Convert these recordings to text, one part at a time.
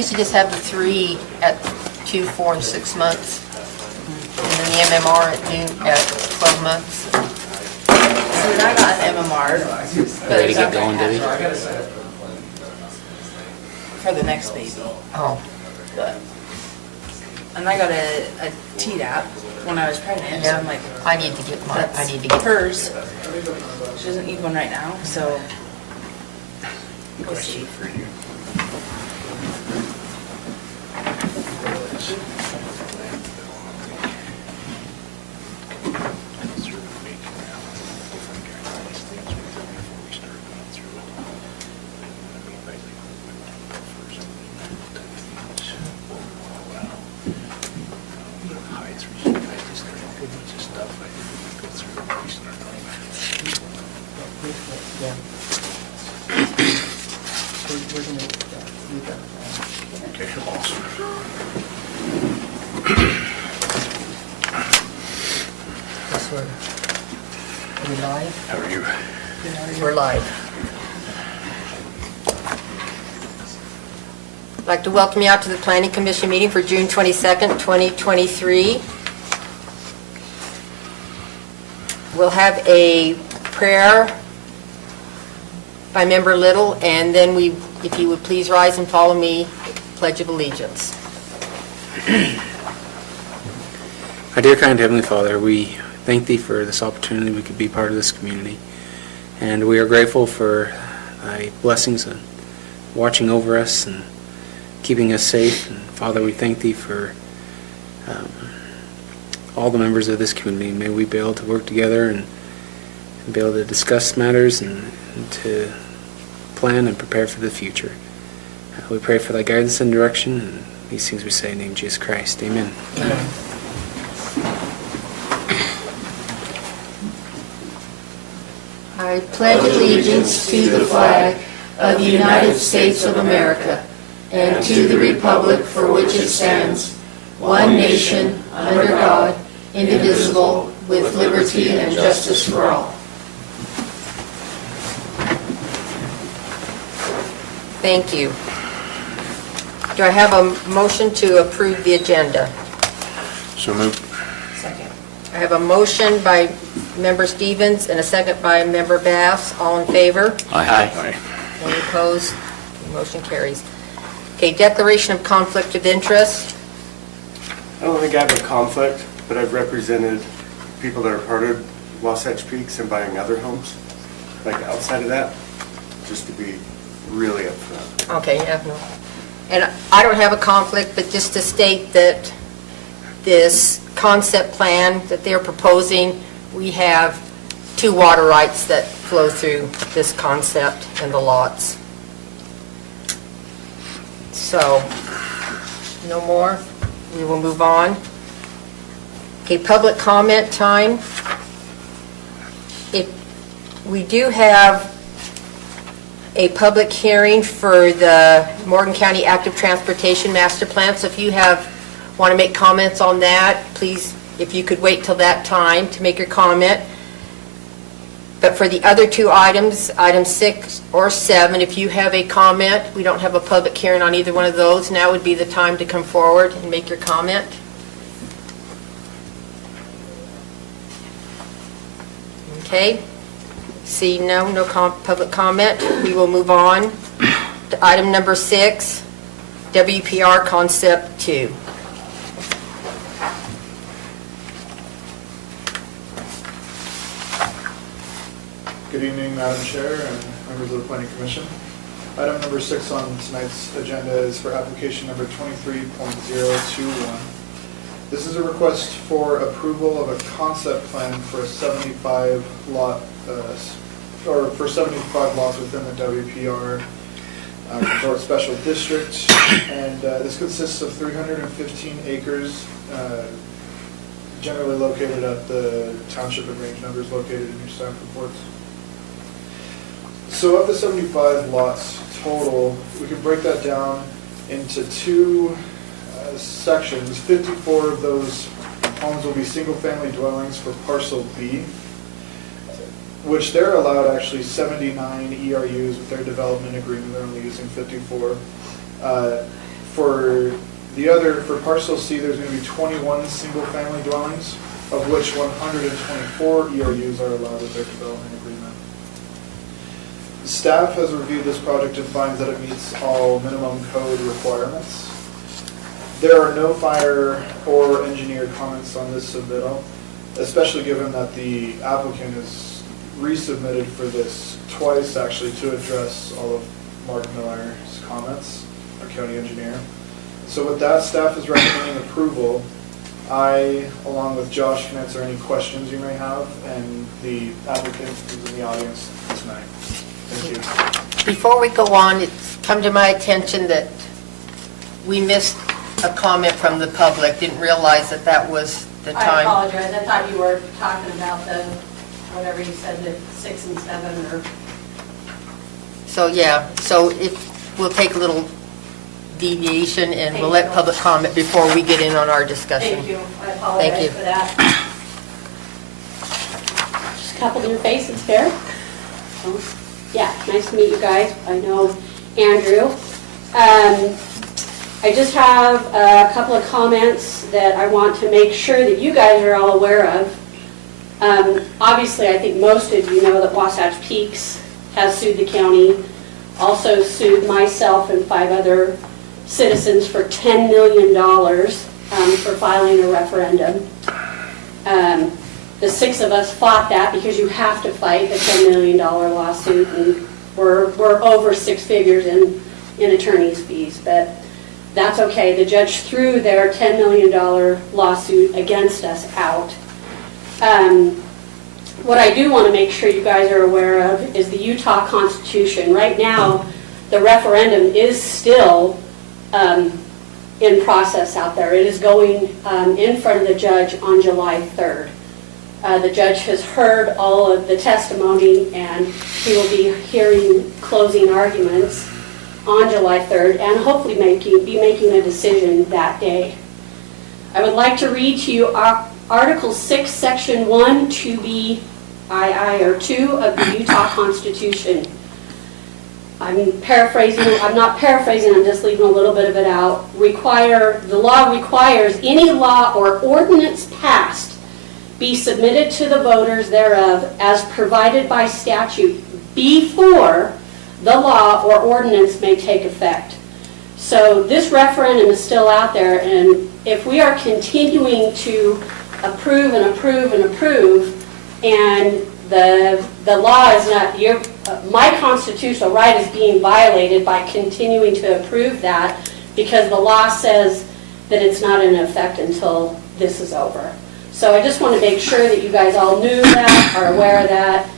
used to just have the 3 at 2, 4, and 6 months. And then the MMR at 12 months. So I got an MMR. Ready to get going, Debbie? For the next baby. Oh, But, and I got a Tdap when I was pregnant. So I'm like, I need to get mine. I need to get hers. She doesn't need one right now, so. We'll see. Yeah. Okay, awesome. This one. Are we live? How are you? We're live. I'd like to welcome you out to the Planning Commission meeting for June 22nd, 2023. We'll have a prayer by Member Little, and then if you would please rise and follow me, Pledge of Allegiance. Our dear kind Heavenly Father, we thank Thee for this opportunity we could be part of this community. And we are grateful for Thy blessings and watching over us and keeping us safe. And Father, we thank Thee for all the members of this community. May we be able to work together and be able to discuss matters and to plan and prepare for the future. We pray for Thy guidance and direction, and these things we say in the name of Jesus Christ. Amen. I pledge allegiance to the flag of the United States of America and to the republic for which it stands, one nation, under God, indivisible, with liberty and justice for all. Thank you. Do I have a motion to approve the agenda? So moved. Second. I have a motion by Member Stevens and a second by Member Bass. All in favor? Aye. Any opposed? The motion carries. Okay, declaration of conflict of interest. I don't think I have a conflict, but I've represented people that are part of Wasatch Peaks and buying other homes, like outside of that, just to be really upfront. Okay, yeah, no. And I don't have a conflict, but just to state that this concept plan that they're proposing, we have 2 water rights that flow through this concept and the lots. So, no more. We will move on. Okay, public comment time. We do have a public hearing for the Morgan County Active Transportation Master Plan. So if you want to make comments on that, please, if you could wait till that time to make your comment. But for the other 2 items, item 6 or 7, if you have a comment, we don't have a public hearing on either one of those. Now would be the time to come forward and make your comment. Okay. See no public comment. We will move on to item number 6, WPR Concept 2. Good evening, Madam Chair and members of the Planning Commission. Item number 6 on tonight's agenda is for application number 23.021. This is a request for approval of a concept plan for a 75 lot, or for 75 lots within the WPR Resort Special District, and this consists of 315 acres, generally located at the township and range numbers located in your staff reports. So of the 75 lots total, we can break that down into 2 sections. 54 of those homes will be single-family dwellings for parcel B, which they're allowed actually 79 ERUs with their development agreement. They're only using 54. For parcel C, there's going to be 21 single-family dwellings, of which 124 ERUs are allowed with their development agreement. Staff has reviewed this project and finds that it meets all minimum code requirements. There are no fire or engineer comments on this submittal, especially given that the applicant has resubmitted for this twice, actually, to address all of Mark Miller's comments, our county engineer. So with that, staff is recommending approval. I, along with Josh, can answer any questions you may have, and the applicant who's in the audience tonight. Thank you. Before we go on, it's come to my attention that we missed a comment from the public. Didn't realize that that was the I time. apologize, I thought you were talking about the, whatever you said, the 6 and 7, or, So, yeah, so if, we'll take a little deviation and we'll let public comment before we get in on our discussion. thank you, I Thank apologize you. for that. Just a couple new faces here. So, yeah, nice to meet you guys. I know Andrew. I just have a couple of comments that I want to make sure that you guys are all aware of. Obviously, I think most of you know that Wasatch Peaks has sued the county, also sued myself and 5 other citizens for $10 million for filing a referendum. The 6 of us fought that because you have to fight a $10 million lawsuit, and we're over 6 figures in attorney's fees, but that's okay. The judge threw their $10 million lawsuit against us out. What I do want to make sure you guys are aware of is the Utah Constitution. Right now, the referendum is still in process out there. It is going in front of the judge on July 3rd. The judge has heard all of the testimony, and he will be hearing closing arguments on July 3rd, and hopefully be making a decision that day. I would like to read to you Article 6, Section 1, 2B, II, or 2 of the Utah Constitution. I'm paraphrasing, I'm not paraphrasing, I'm just leaving a little bit of it out. The law requires any law or ordinance passed be submitted to the voters thereof as provided by statute before the law or ordinance may take effect. So this referendum is still out there, and if we are continuing to approve and approve and approve, and the law is not, my constitutional right is being violated by continuing to approve that, because the law says that it's not in effect until this is over. So I just want to make sure that you guys all knew that, are aware of that.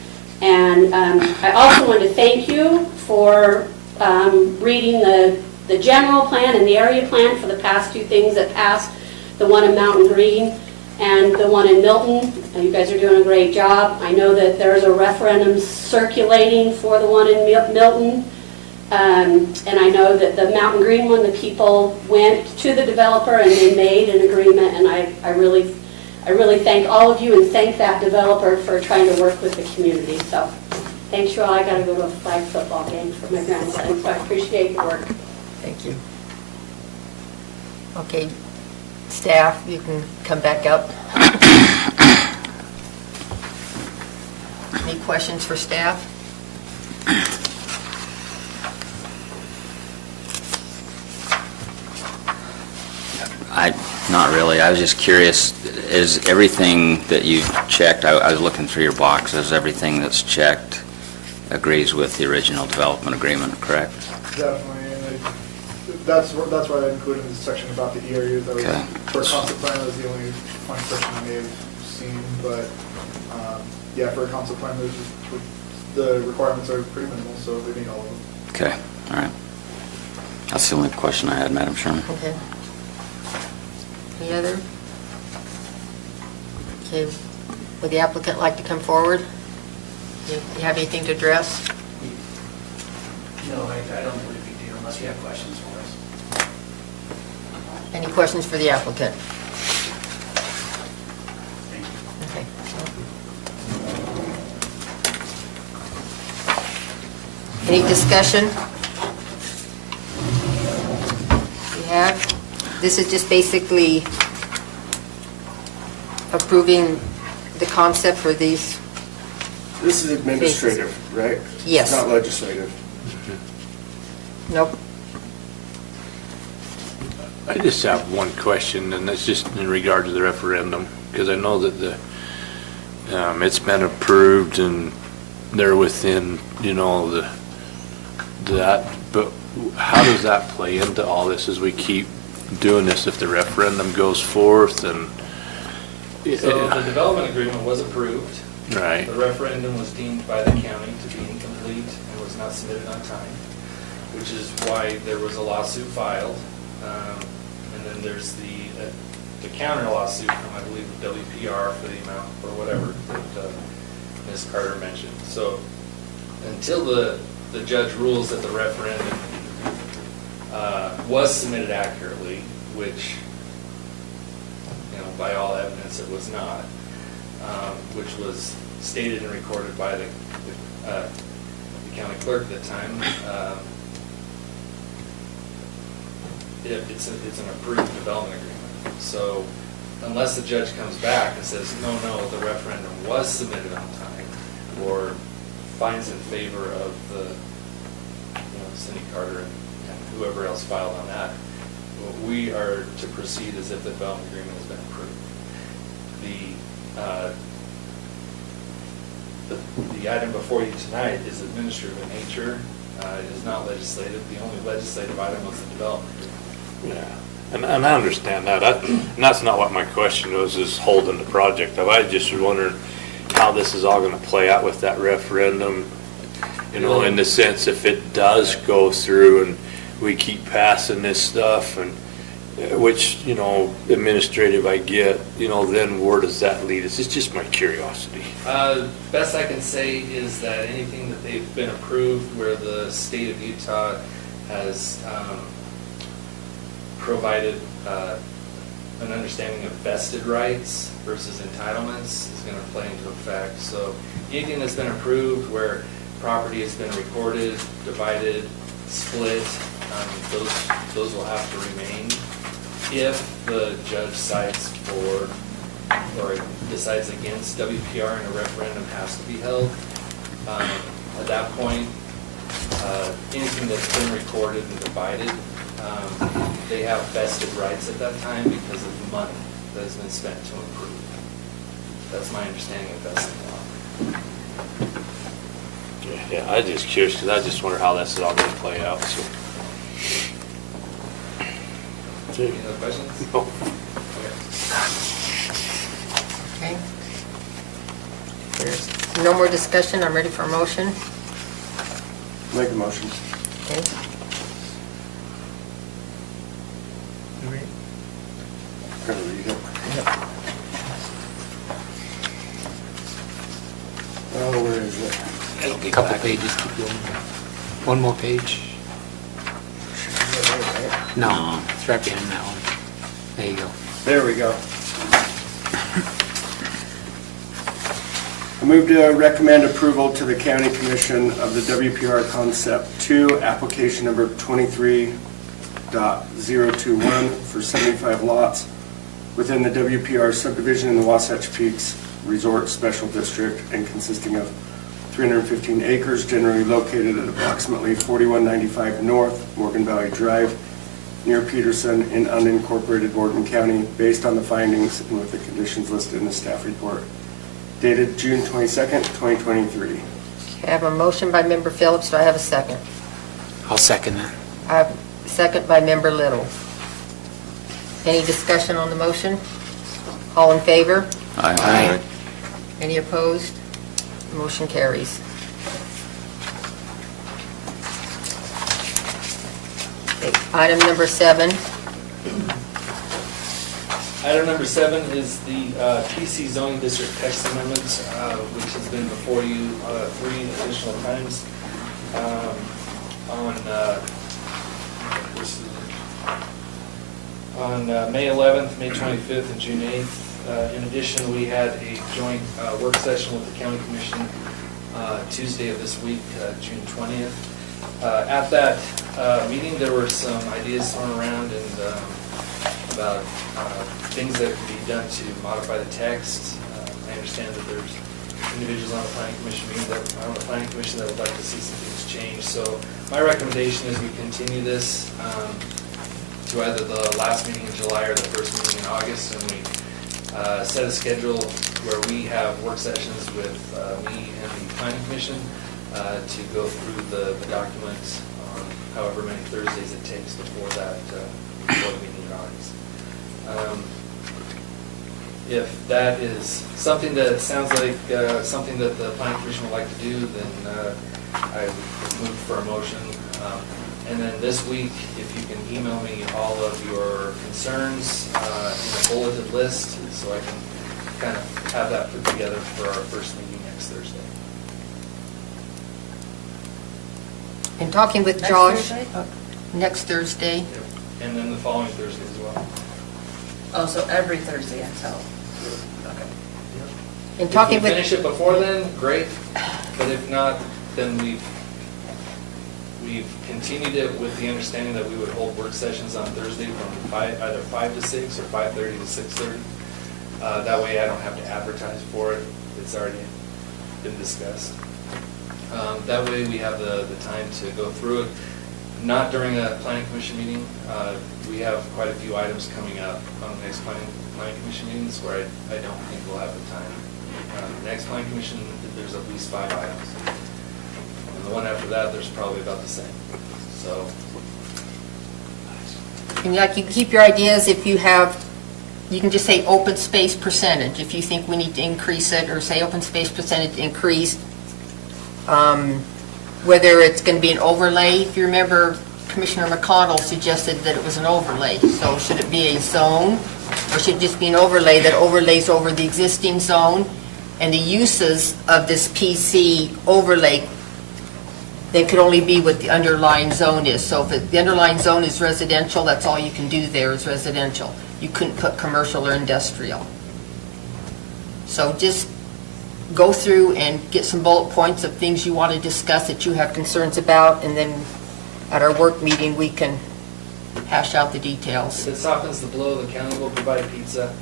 And I also want to thank you for reading the general plan and the area plan for the past 2 things that passed, the one in Mountain Green and the one in Milton. You guys are doing a great job. I know that there's a referendum circulating for the one in Milton. And I know that the Mountain Green one, the people went to the developer and they made an agreement, and I really thank all of you and thank that developer for trying to work with the community. So thanks, you all. I got to go to a flag football game for my grandson, so I appreciate your work. Thank you. Okay, staff, you can come back up. Any questions for staff? Not really. I was just curious, is everything that you've checked, I was looking through your boxes, everything that's checked agrees with the original development agreement, correct? Definitely, and that's why I included this section about the ERUs. That was, Okay. for a concept plan, that was the only one section I may have seen, but yeah, for a concept plan, the requirements are pretty minimal, so they meet all of them. Okay, all right. That's the only question I had, Madam Chairman. Okay. Any other? Okay, would the applicant like to come forward? You have anything to address? No, I don't think it's a big deal unless you have questions for us. Any questions for the applicant? Okay. Any discussion? We have. This is just basically approving the concept for these. This is administrative, right? Yes. It's not legislative. Nope. I just have one question, and that's just in regard to the referendum, because I know that it's been approved and they're within, that, but how does that play into all this as we keep doing this if the referendum goes forth and? So the development agreement was approved. Right. The referendum was deemed by the county to be incomplete and was not submitted on time, which is why there was a lawsuit filed. And then there's the counter lawsuit from, I believe, the WPR for the amount, or whatever, that Ms. Carter mentioned. So until the judge rules that the referendum was submitted accurately, which, by all evidence it was not, which was stated and recorded by the county clerk at the time, it's an approved development agreement. So unless the judge comes back and says, no, the referendum was submitted on time, or finds in favor of the, Cindy Carter and whoever else filed on that, we are to proceed as if the development agreement has been approved. The item before you tonight is administrative in nature. It is not legislative. The only legislative item was the development agreement. Yeah, and I understand that. And that's not what my question was, is holding the project up. I just was wondering how this is all going to play out with that referendum, in the sense if it does go through and we keep passing this stuff, and which, administrative I get, then where does that lead us? It's just my curiosity. Best I can say is that anything that they've been approved where the state of Utah has provided an understanding of vested rights versus entitlements is going to play into effect. So anything that's been approved where property has been recorded, divided, split, those will have to remain. If the judge cites for or decides against WPR and a referendum has to be held, at that point, anything that's been recorded and divided, they have vested rights at that time because of the money that has been spent to improve. That's my understanding of vesting law. Yeah, I'm just curious because I just wonder how this is all going to play out. So. Any other questions? No. Okay. If there's no more discussion, I'm ready for a motion. Make a motion. Okay. Gotta read it. Oh, where is it? A couple pages, keep going. One more page. No, it's right behind that one. There you go. There we go. I move to recommend approval to the County Commission of the WPR Concept 2, application number 23.021 for 75 lots within the WPR subdivision in the Wasatch Peaks Resort Special District and consisting of 315 acres generally located at approximately 4195 North Morgan Valley Drive near Peterson in unincorporated Borden County, based on the findings and with the conditions listed in the staff report, dated June 22nd, 2023. I have a motion by Member Phillips. Do I have a second? I'll second that. I have a second by Member Little. Any discussion on the motion? All in favor? Aye. Any opposed? Motion carries. Okay, item number 7. Item number 7 is the PC zoning district text amendment, which has been before you 3 additional times on May 11th, May 25th, and June 8th. In addition, we had a joint work session with the County Commission Tuesday of this week, June 20th. At that meeting, there were some ideas thrown around, and about things that can be done to modify the text. I understand that there's individuals on the planning commission on the planning commission that would like to see some things changed. So my recommendation is we continue this to either the last meeting in July or the first meeting in August, and we set a schedule where we have work sessions with me and the planning commission to go through the documents on however many Thursdays it takes before that before the meeting in August. If that is something that sounds like something that the planning commission would like to do, then I would move for a motion. And then this week, if you can email me all of your concerns in a bulleted list, so I can kind of have that put together for our first meeting next Thursday. And talking with Next Josh. Thursday? Next Thursday. Yep. And then the following Thursday as well. Oh, so every Thursday until, okay. And talking If we with, finish it before then, great, but if not, then we've continued it with the understanding that we would hold work sessions on Thursday from either 5 to 6 or 5:30 to 6:30. That way I don't have to advertise for it, it's already been discussed. That way we have the time to go through it, not during a planning commission meeting. We have quite a few items coming up on the next planning commission meetings where I don't think we'll have the time. The next planning commission, there's at least 5 items. And the one after that, there's probably about the same. So, and like you keep your ideas, if you have, you can just say open space percentage, if you think we need to increase it, or say open space percentage increased, whether it's going to be an overlay. If you remember, Commissioner McConnell suggested that it was an overlay, so should it be a zone, or should it just be an overlay that overlays over the existing zone? And the uses of this PC overlay, they could only be what the underlying zone is. So if the underlying zone is residential, that's all you can do there is residential. You couldn't put commercial or industrial. So just go through and get some bullet points of things you want to discuss that you have concerns about, and then at our work meeting, we can hash out the details. if it softens the blow, the county will provide pizza.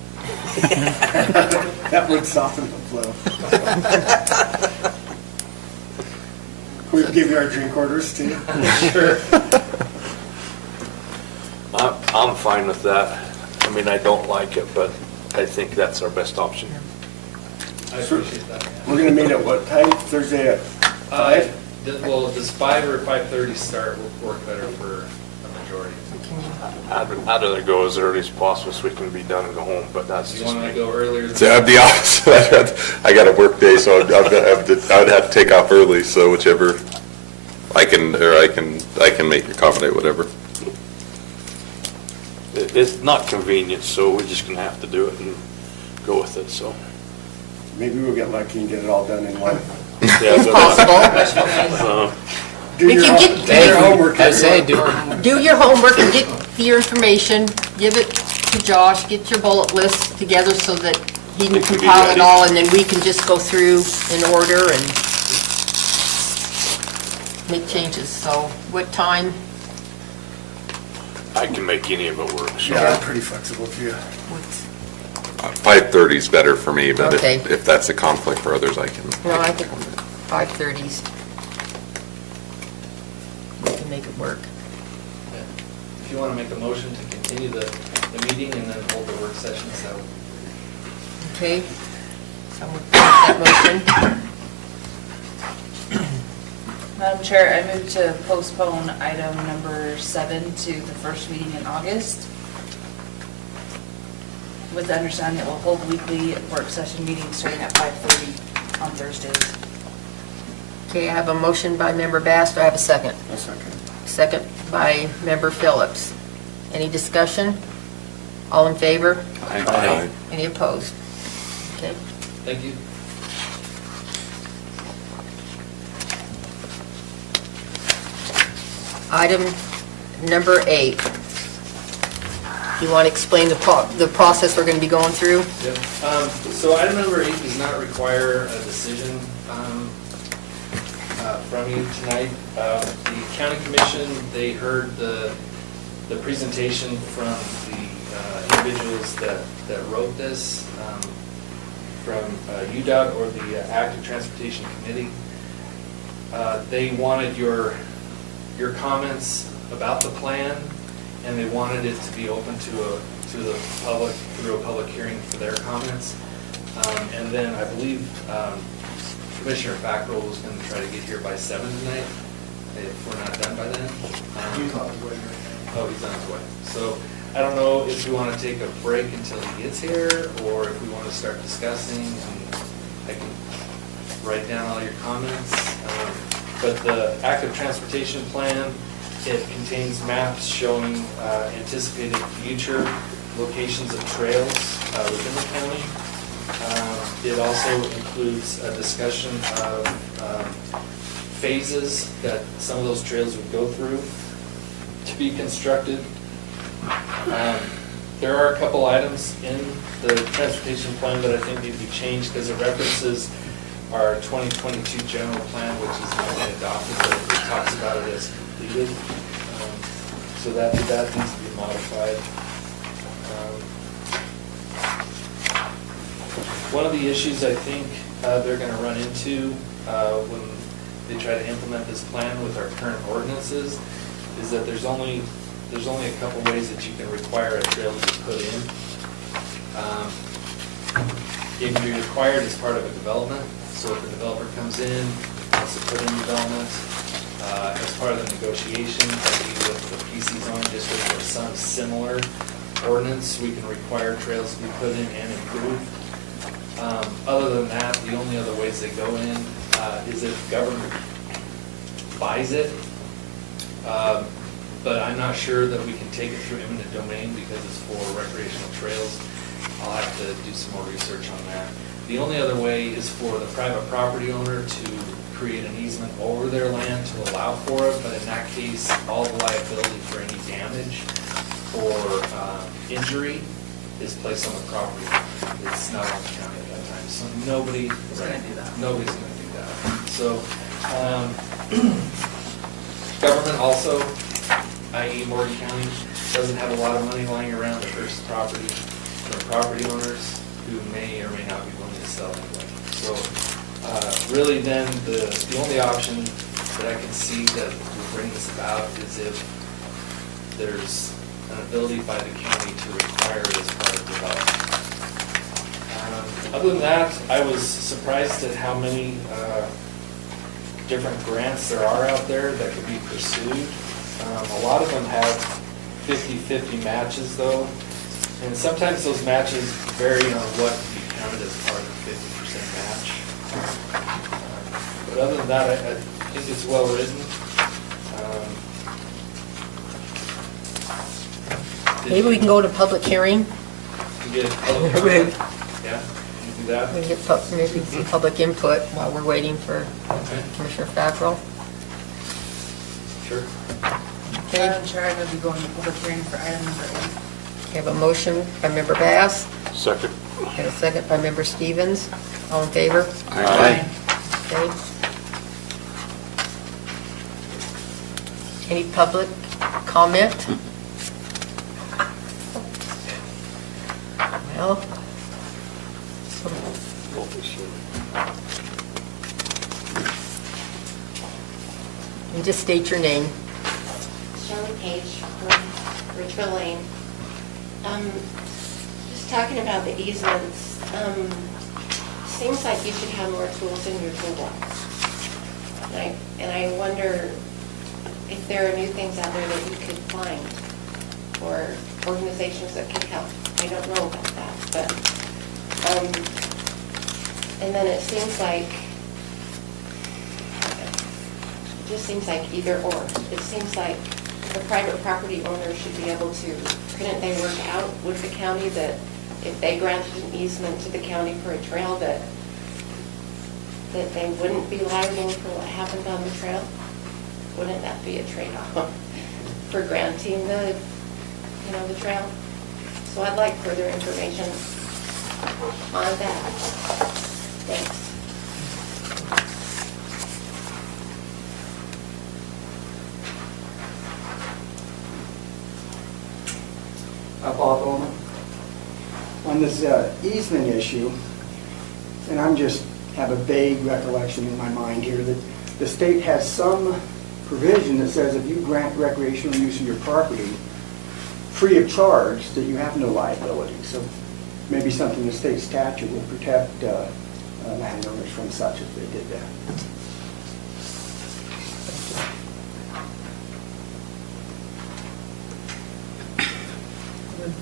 That would soften the flow. Can we give you our drink orders too? Sure. I'm fine with that. I mean, I don't like it, but I think that's our best option. I appreciate that. We're gonna meet at what time? Thursday at 5? Well, does 5 or 5:30 start will work better for a majority? I'd rather go as early as possible so we can be done and go home, but that's Do you just want to me. go earlier? than So I'd be opposite. I got a work day, so I'd have to take off early, so whichever I can make accommodate whatever. It's not convenient, so we're just gonna have to do it and go with it, so. Maybe we'll get lucky and get it all done in one. Yeah, It's good possible. luck. Do We your can hom- get- do your homework. I say, everyone. do Do your homework and get your information, give it to Josh, get your bullet list together so that he can It can be compile it ready. all, and then we can just go through in order and make changes. So what time? I can make any of it work, so. Yeah, I'm pretty flexible too. What's- 5:30 is better for me, but Okay. if that's a conflict for others, I can. No, I think 5:30s. We can make it work. If you want to make a motion to continue the meeting and then hold the work sessions, that would. Okay? Someone make that motion? Madam Chair, I move to postpone item number 7 to the first meeting in August, with the understanding that we'll hold weekly work session meetings starting at 5:30 on Thursdays. Okay, I have a motion by Member Bass. Do I have a second? A second. Second by Member Phillips. Any discussion? All in favor? Aye. Any opposed? Okay. Thank you. Item number 8. You want to explain the process we're going to be going through? Yep. So item number 8 does not require a decision from you tonight. The county commission, they heard the presentation from the individuals that wrote this from UDOT or the Active Transportation Committee. They wanted your comments about the plan, and they wanted it to be open to the public through a public hearing for their comments. And then I believe Commissioner Fackrell was going to try to get here by 7 tonight, if we're not done by then. He's on his way right now. Oh, he's on his way. So I don't know if we want to take a break until he gets here, or if we want to start discussing, and I can write down all your comments. But the active transportation plan, it contains maps showing anticipated future locations of trails within the county. It also includes a discussion of phases that some of those trails would go through to be constructed. There are a couple items in the transportation plan that I think need to be changed because it references our 2022 general plan, which is not been adopted, but it talks about it as completed. So that needs to be modified. One of the issues I think they're going to run into when they try to implement this plan with our current ordinances is that there's only a couple ways that you can require a trail to be put in. It can be required as part of a development. So if the developer comes in, wants to put in development, as part of the negotiation, maybe with the PC zoning district or some similar ordinance, we can require trails to be put in and improved. Other than that, the only other ways they go in is if government buys it. But I'm not sure that we can take it through eminent domain because it's for recreational trails. I'll have to do some more research on that. The only other way is for the private property owner to create an easement over their land to allow for it, but in that case, all the liability for any damage or injury is placed on the property. It's not on the county at that time. So nobody's going to do that. Nobody's going to do that. So government also, i.e. Morgan County, doesn't have a lot of money lying around to purchase property from property owners who may or may not be willing to sell anyway. So really then the only option that I can see that will bring this about is if there's an ability by the county to require it as part of development. Other than that, I was surprised at how many different grants there are out there that could be pursued. A lot of them have 50-50 matches though, and sometimes those matches vary on what can be counted as part of the 50% match. But other than that, I think it's well written. Maybe we can go to public hearing. You get public comment. Yeah, you do that. We get maybe some public input while we're waiting for Commissioner Fackrell. Sure. Okay. Madam Chair, I move to go into public hearing for item number 8. We have a motion by Member Bass Second. and a second by Member Stevens. All in favor? Aye. Okay. Any public comment? Well, and just state your name. Shelley Page from Richville Lane. Just talking about the easements, seems like you should have more tools in your toolbox. And I wonder if there are new things out there that you could find, or organizations that can help. I don't know about that, but, and then it seems like, it just seems like either or. It seems like the private property owner should be able to, couldn't they work out with the county that if they granted an easement to the county for a trail that they wouldn't be liable for what happened on the trail? Wouldn't that be a trade-off for granting the trail? So I'd like further information on that. Thanks. Paul Bowman. On this easement issue, and I'm just have a vague recollection in my mind here, that the state has some provision that says if you grant recreational use of your property free of charge, that you have no liability. So maybe something the state statute will protect landowners from such if they did that.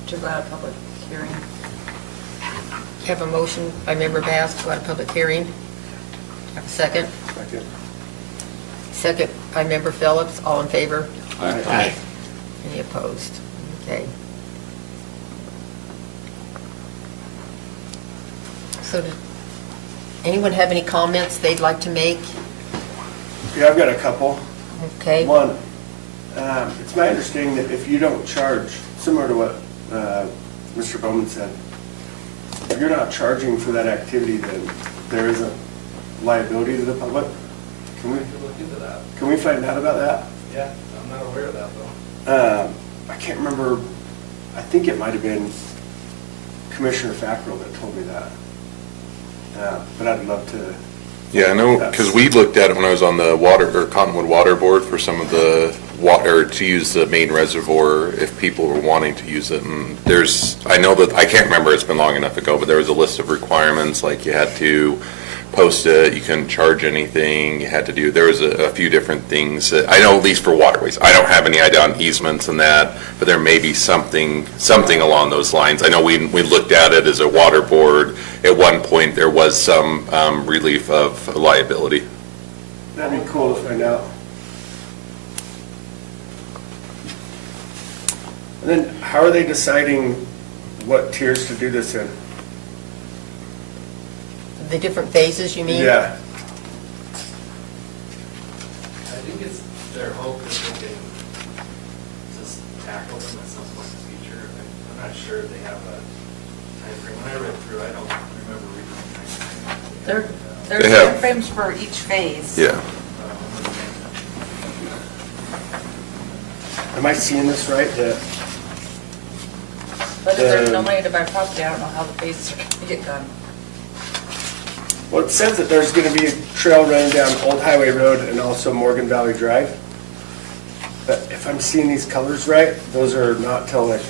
To go out of public hearing. Have a motion by Member Bass to go out of public hearing. Have a second? Second. Second by Member Phillips. All in favor? Aye. Any opposed? Okay. So did anyone have any comments they'd like to make? Yeah, I've got a couple. Okay. One, it's my understanding that if you don't charge, similar to what Mr. Bowman said, if you're not charging for that activity, then there isn't liability to the public. Can we, We could look into that. can we find out about that? Yeah, I'm not aware of that though. I can't remember, I think it might have been Commissioner Fackrell that told me that. But I'd love to. Yeah, I know, because we looked at it when I was on the Cottonwood Water Board for some of the water, to use the main reservoir if people were wanting to use it. And I know that, I can't remember, it's been long enough ago, but there was a list of requirements, like you had to post it, you couldn't charge anything, there was a few different things. I know, at least for waterways. I don't have any idea on easements and that, but there may be something along those lines. I know we looked at it as a water board. At one point, there was some relief of liability. That'd be cool to find out. And then, how are they deciding what tiers to do this in? The different phases, you mean? Yeah. I think it's their hope that they can just tackle them at some point in the future. I'm not sure if they have a timeframe. When I read through, I don't remember reading the timeframe. There's They have- timeframes for each phase. Yeah. Am I seeing this right? But if there's no money to buy property, I don't know how the phases are going to get done. Well, it says that there's going to be a trail running down Old Highway Road and also Morgan Valley Drive. But if I'm seeing these colors right, those are not till like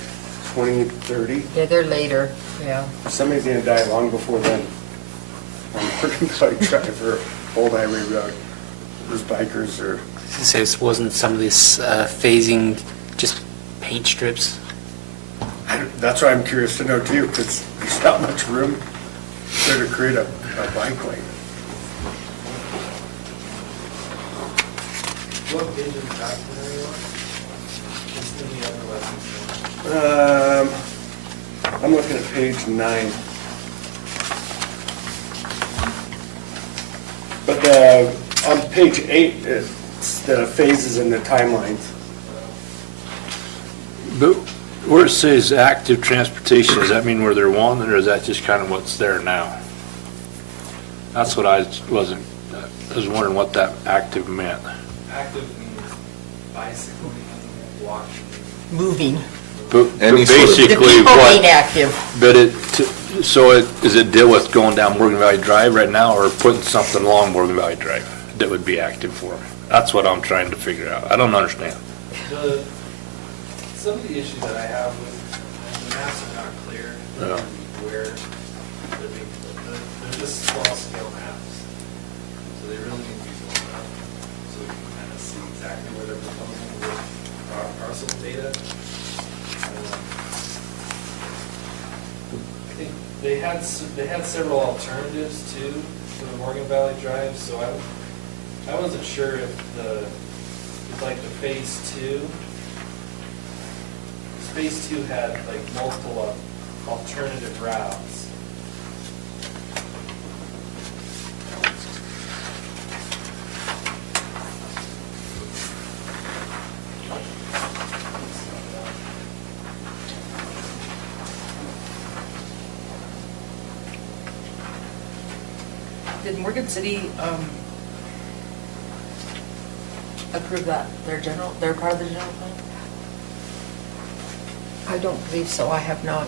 2030. Yeah, they're later, yeah. Somebody's going to die long before then on Morgan Valley Drive or Old Highway Road. Those bikers are. It says, wasn't some of this phasing just paint strips? That's why I'm curious to know too, because there's not much room there to create a bike lane. What page of the document are you on? Just in the other lessons. I'm looking at page 9. But on page 8, it's the phases and the timelines. But where it says active transportation, does that mean where they're wanted, or is that just kind of what's there now? That's what I was wondering what that active meant. Active means bicycling, walking. Moving. But Any sort of- basically The people being what, active. but does it deal with going down Morgan Valley Drive right now, or putting something along Morgan Valley Drive that would be active for them? That's what I'm trying to figure out. I don't understand. Some of the issues that I have with, the maps are not clear where they're being, they're just small scale maps. So they really need to be blown up, so we can kind of see exactly where they're proposing with our parcel data. I think they had several alternatives too to the Morgan Valley Drive, so I wasn't sure if like the phase 2, phase 2 had like multiple alternative routes. Did Morgan City approve that, they're part of the general plan? I don't believe so, I have not.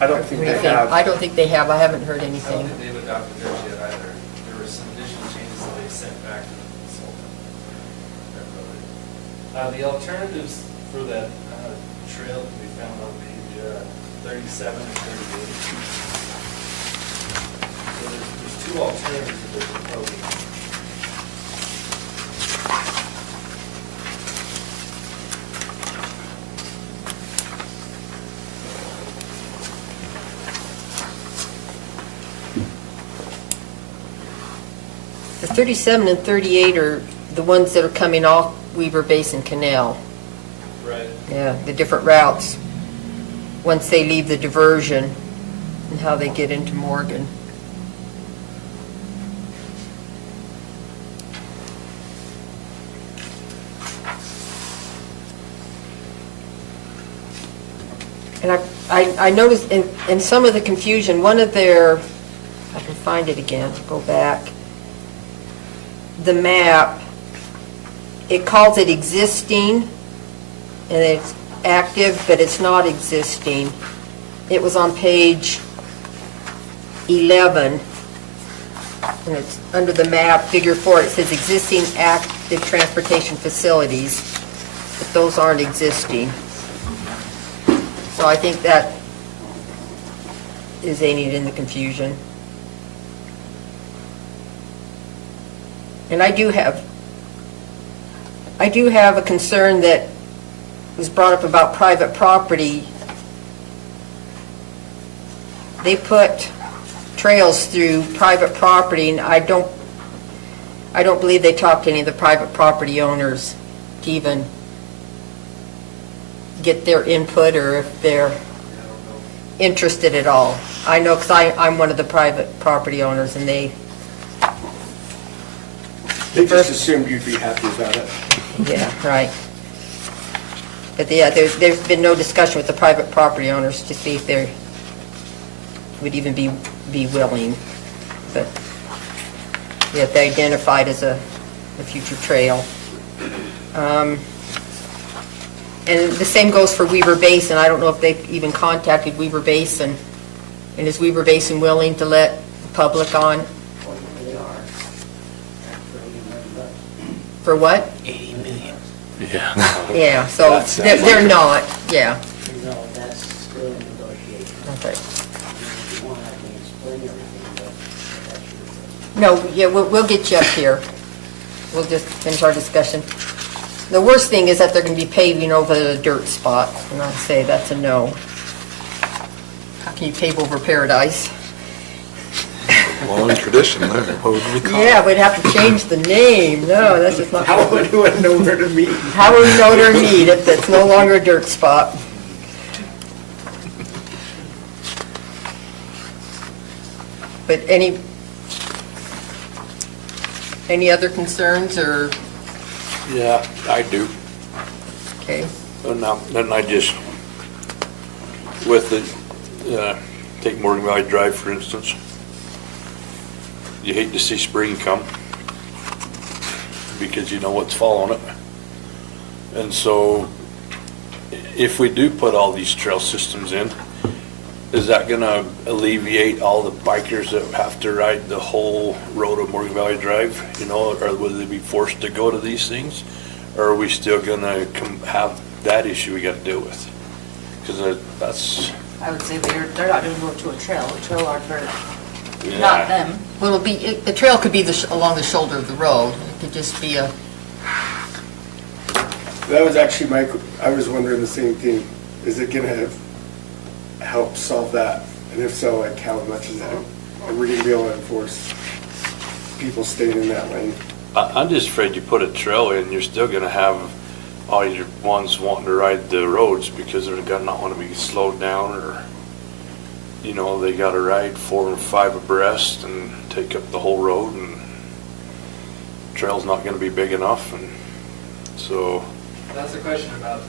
I don't think they Anything. have. I don't think they have, I haven't heard I don't anything. think they've adopted theirs yet either. There were some additional changes that they sent back to the consultant. The alternatives for that trail can be found on page 37 and 38. So there's two alternatives that they're proposing. The 37 and 38 are the ones that are coming off Weaver Basin Canal. Right. Yeah, the different routes, once they leave the diversion and how they get into Morgan. And I noticed in some of the confusion, one of their, I can find it again, go back, the map, it calls it existing, and it's active, but it's not existing. It was on page 11, and it's under the map, figure 4, it says existing active transportation facilities, but those aren't existing. So I think that is aiding in the confusion. And I do have a concern that was brought up about private property. They put trails through private property, and I don't believe they talked to any of the private property owners to even get their input, or if they're interested at all. I know, because I'm one of the private property owners, and they just assumed you'd be happy about it. yeah, right. But yeah, there's been no discussion with the private property owners to see if they would even be willing. But yeah, they identified as a future trail. And the same goes for Weaver Basin. I don't know if they've even contacted Weaver Basin. And is Weaver Basin willing to let the public on? They are. For what? 80 million. Yeah. Yeah, so they're not, yeah. No, that's still in negotiation. Okay. If you want, I can explain everything, but that's your... No, yeah, we'll get you up here. We'll just finish our discussion. The worst thing is that they're going to be paving over the dirt spot, and I say that's a no. How can you pave over paradise? Long tradition there. What would we call it? Yeah, we'd have to change the name. No, that's just not. How would anyone know where to meet? How would we know where to meet if it's no longer a dirt spot? But any other concerns, or, Yeah, I do. okay? And then I just, with the, take Morgan Valley Drive, for instance. You hate to see spring come because you know what's fall on it. And so if we do put all these trail systems in, is that gonna alleviate all the bikers that have to ride the whole road of Morgan Valley Drive? You know, or will they be forced to go to these things? Or are we still gonna have that issue we gotta deal with? Because that's, I would say they're not gonna go to a trail are for, Yeah. not them. Well, the trail could be along the shoulder of the road. It could just be a, That was actually I was wondering the same thing. Is it gonna help solve that? And if so, like how much is that? Are we gonna be able to enforce people staying in that lane? I'm just afraid you put a trail in, you're still gonna have all your ones wanting to ride the roads because they're gonna not wanna be slowed down, or, you know, they gotta ride 4 or 5 abreast and take up the whole road, and trail's not gonna be big enough, and so. That's a question about,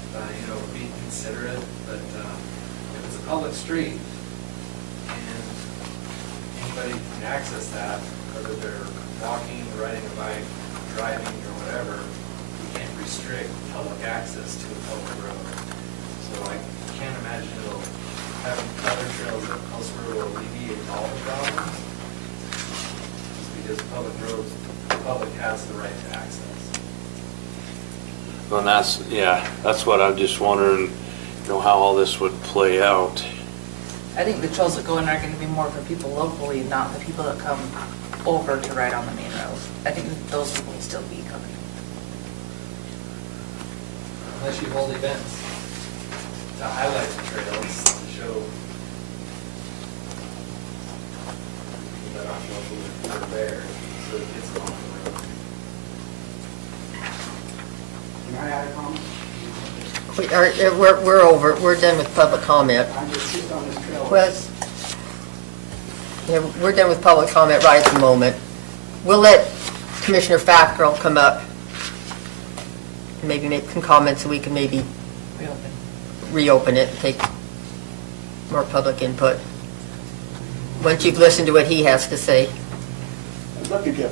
being considerate, but if it's a public street and anybody can access that, whether they're walking, riding a bike, driving, or whatever, we can't restrict public access to a public road. I can't imagine it'll, having other trails elsewhere will alleviate all the problems. Just because public roads, the public has the right to access. Well, and that's what I'm just wondering, how all this would play out. I think the trails that go in are gonna be more for people locally, not the people that come over to ride on the main road. I think that those people will still be covered. Unless you hold events to highlight the trails, to show people that aren't locally there, so it gets them off the road. Can I add a comment? We're over, we're done with public comment. I'm just on this trail. Well, yeah, we're done with public comment right at the moment. We'll let Commissioner Fackrell come up and maybe make some comments so we can maybe reopen it and take more public input. Once you've listened to what he has to say. I'd love to get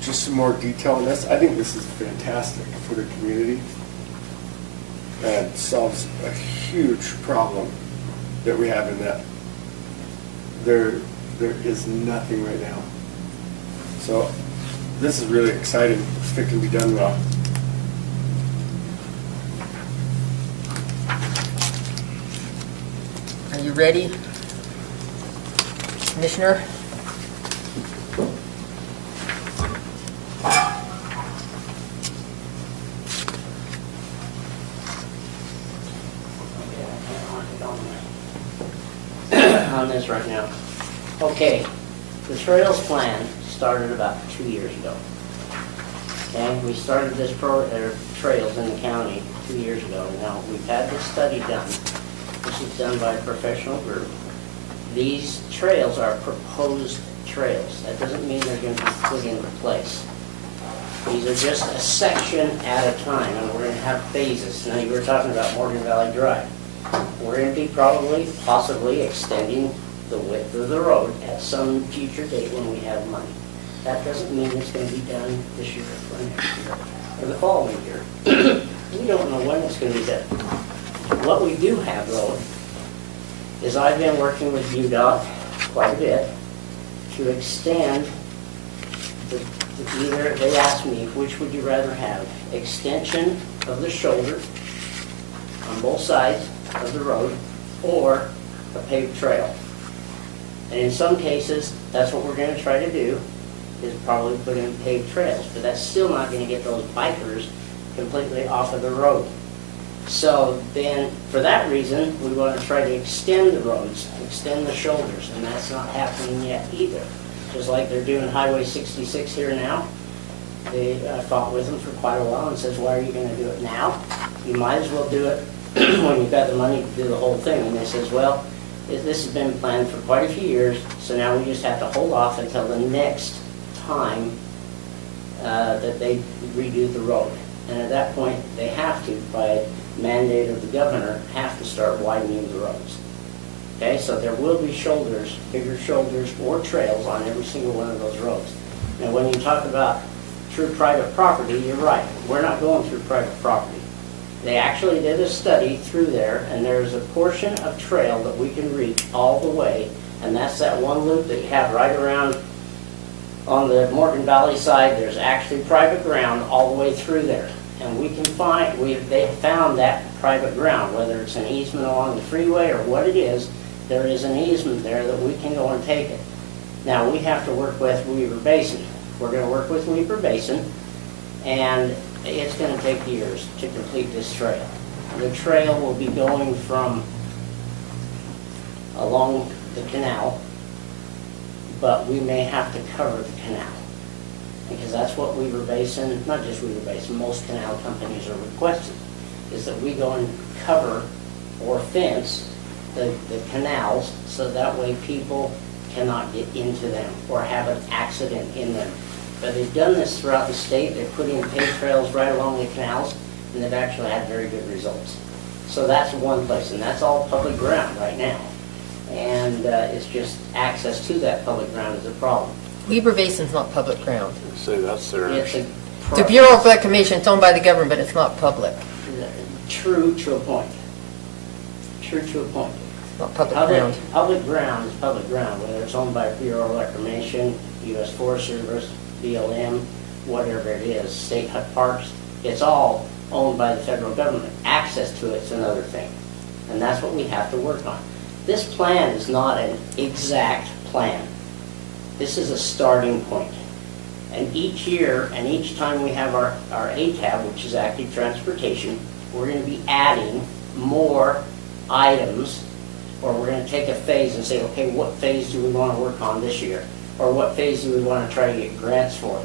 just some more detail on this. I think this is fantastic for the community and solves a huge problem that we have in that there is nothing right now. So this is really exciting if it can be done well. Are you ready, Commissioner? On this right now. Okay, the trails plan started about 2 years ago. Okay, we started this trails in the county 2 years ago. Now, we've had this study done. This is done by a professional group. These trails are proposed trails. That doesn't mean they're going to be put into place. These are just a section at a time, and we're going to have phases. Now, you were talking about Morgan Valley Drive. We're going to be possibly extending the width of the road at some future date when we have money. That doesn't mean it's going to be done this year or next year or the following year. We don't know when it's going to be done. What we do have, though, is I've been working with UDOT quite a bit to extend they asked me, which would you rather have? Extension of the shoulder on both sides of the road, or a paved trail. And in some cases, that's what we're going to try to do, is probably put in paved trails, but that's still not going to get those bikers completely off of the road. So then, for that reason, we want to try to extend the roads, extend the shoulders, and that's not happening yet either. Just like they're doing Highway 66 here now. I fought with them for quite a while and says, why are you going to do it now? You might as well do it when you've got the money to do the whole thing. And they says, well, this has been planned for quite a few years, so now we just have to hold off until the next time that they redo the road. And at that point, they have to, by mandate of the governor, have to start widening the roads. Okay, so there will be shoulders, bigger shoulders or trails on every single one of those roads. Now, when you talk about through private property, you're right. We're not going through private property. They actually did a study through there, and there's a portion of trail that we can reach all the way, and that's that one loop that you have right around on the Morgan Valley side. There's actually private ground all the way through there. And we can find, they found that private ground, whether it's an easement along the freeway or what it is, there is an easement there that we can go and take it. Now, we have to work with Weaver Basin. We're going to work with Weaver Basin, and it's going to take years to complete this trail. The trail will be going from along the canal, but we may have to cover the canal, because that's what Weaver Basin, not just Weaver Basin, most canal companies are requesting, is that we go and cover or fence the canals, so that way people cannot get into them or have an accident in them. But they've done this throughout the state. They're putting paved trails right along the canals, and they've actually had very good results. So that's one place, and that's all public ground right now. And it's just access to that public ground is a problem. Weaver Basin's not public ground. Say that's their. The Bureau of Reclamation, it's owned by the government, but it's not public. True to a point. True to a point. Not public ground. Public ground is public ground, whether it's owned by Bureau of Reclamation, U.S. Forest Service, BLM, whatever it is, state parks, it's all owned by the federal government. Access to it's another thing, and that's what we have to work on. This plan is not an exact plan. This is a starting point. And each year, and each time we have our ATAB, which is active transportation, we're going to be adding more items, or we're going to take a phase and say, okay, what phase do we want to work on this year? Or what phase do we want to try to get grants for?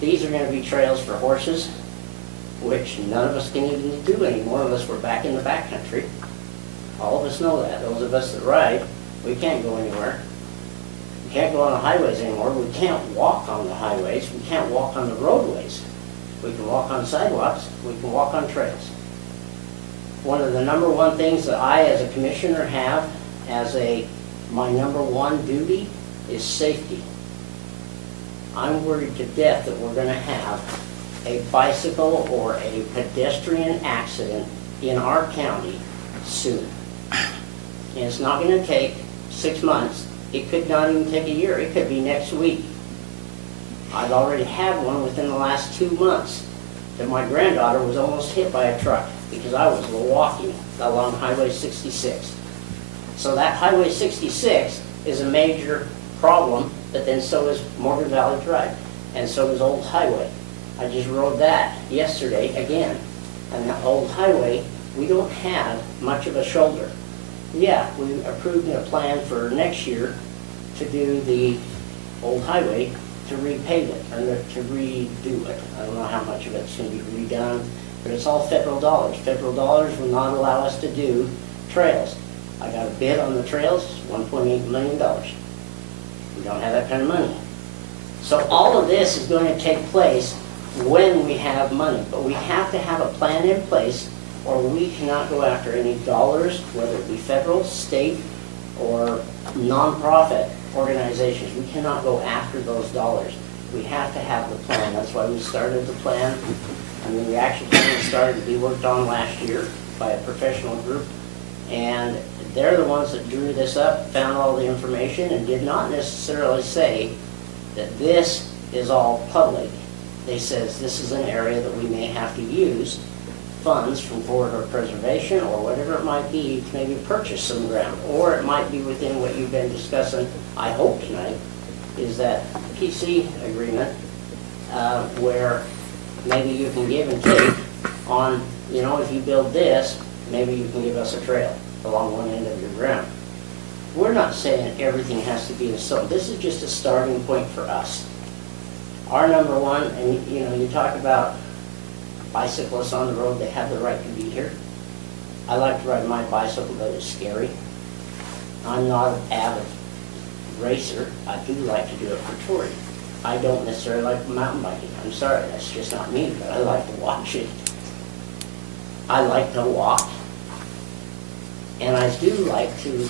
These are going to be trails for horses, which none of us can even do anymore unless we're back in the backcountry. All of us know that. Those of us that ride, we can't go anywhere. We can't go on the highways anymore. We can't walk on the highways. We can't walk on the roadways. We can walk on sidewalks. We can walk on trails. One of the number one things that I, as a commissioner, have as my number one duty is safety. I'm worried to death that we're going to have a bicycle or a pedestrian accident in our county soon. And it's not going to take 6 months. It could not even take a year. It could be next week. I've already had one within the last 2 months that my granddaughter was almost hit by a truck because I was walking along Highway 66. So that Highway 66 is a major problem, but then so is Morgan Valley Drive, and so is Old Highway. I just rode that yesterday again. And the Old Highway, we don't have much of a shoulder. Yeah, we approved a plan for next year to do the Old Highway, to repave it, or to redo it. I don't know how much of it's going to be redone, but it's all federal dollars. Federal dollars will not allow us to do trails. I got a bid on the trails, $1.8 million. We don't have that kind of money. So all of this is going to take place when we have money, but we have to have a plan in place or we cannot go after any dollars, whether it be federal, state, or nonprofit organizations. We cannot go after those dollars. We have to have the plan. That's why we started the plan. I mean, the action plan started to be worked on last year by a professional group, and they're the ones that drew this up, found all the information, and did not necessarily say that this is all public. They says this is an area that we may have to use funds from corridor preservation or whatever it might be to maybe purchase some ground. Or it might be within what you've been discussing, I hope tonight, is that PC agreement where maybe you can give and take on, you know, if you build this, maybe you can give us a trail along one end of your ground. We're not saying everything has to be in stone. This is just a starting point for us. Our number one, and you know, you talk about bicyclists on the road, they have the right to be here. I like to ride my bicycle, but it's scary. I'm not an avid racer. I do like to do it for touring. I don't necessarily like mountain biking. I'm sorry, that's just not me, but I like to watch it. I like to walk. And I do like to,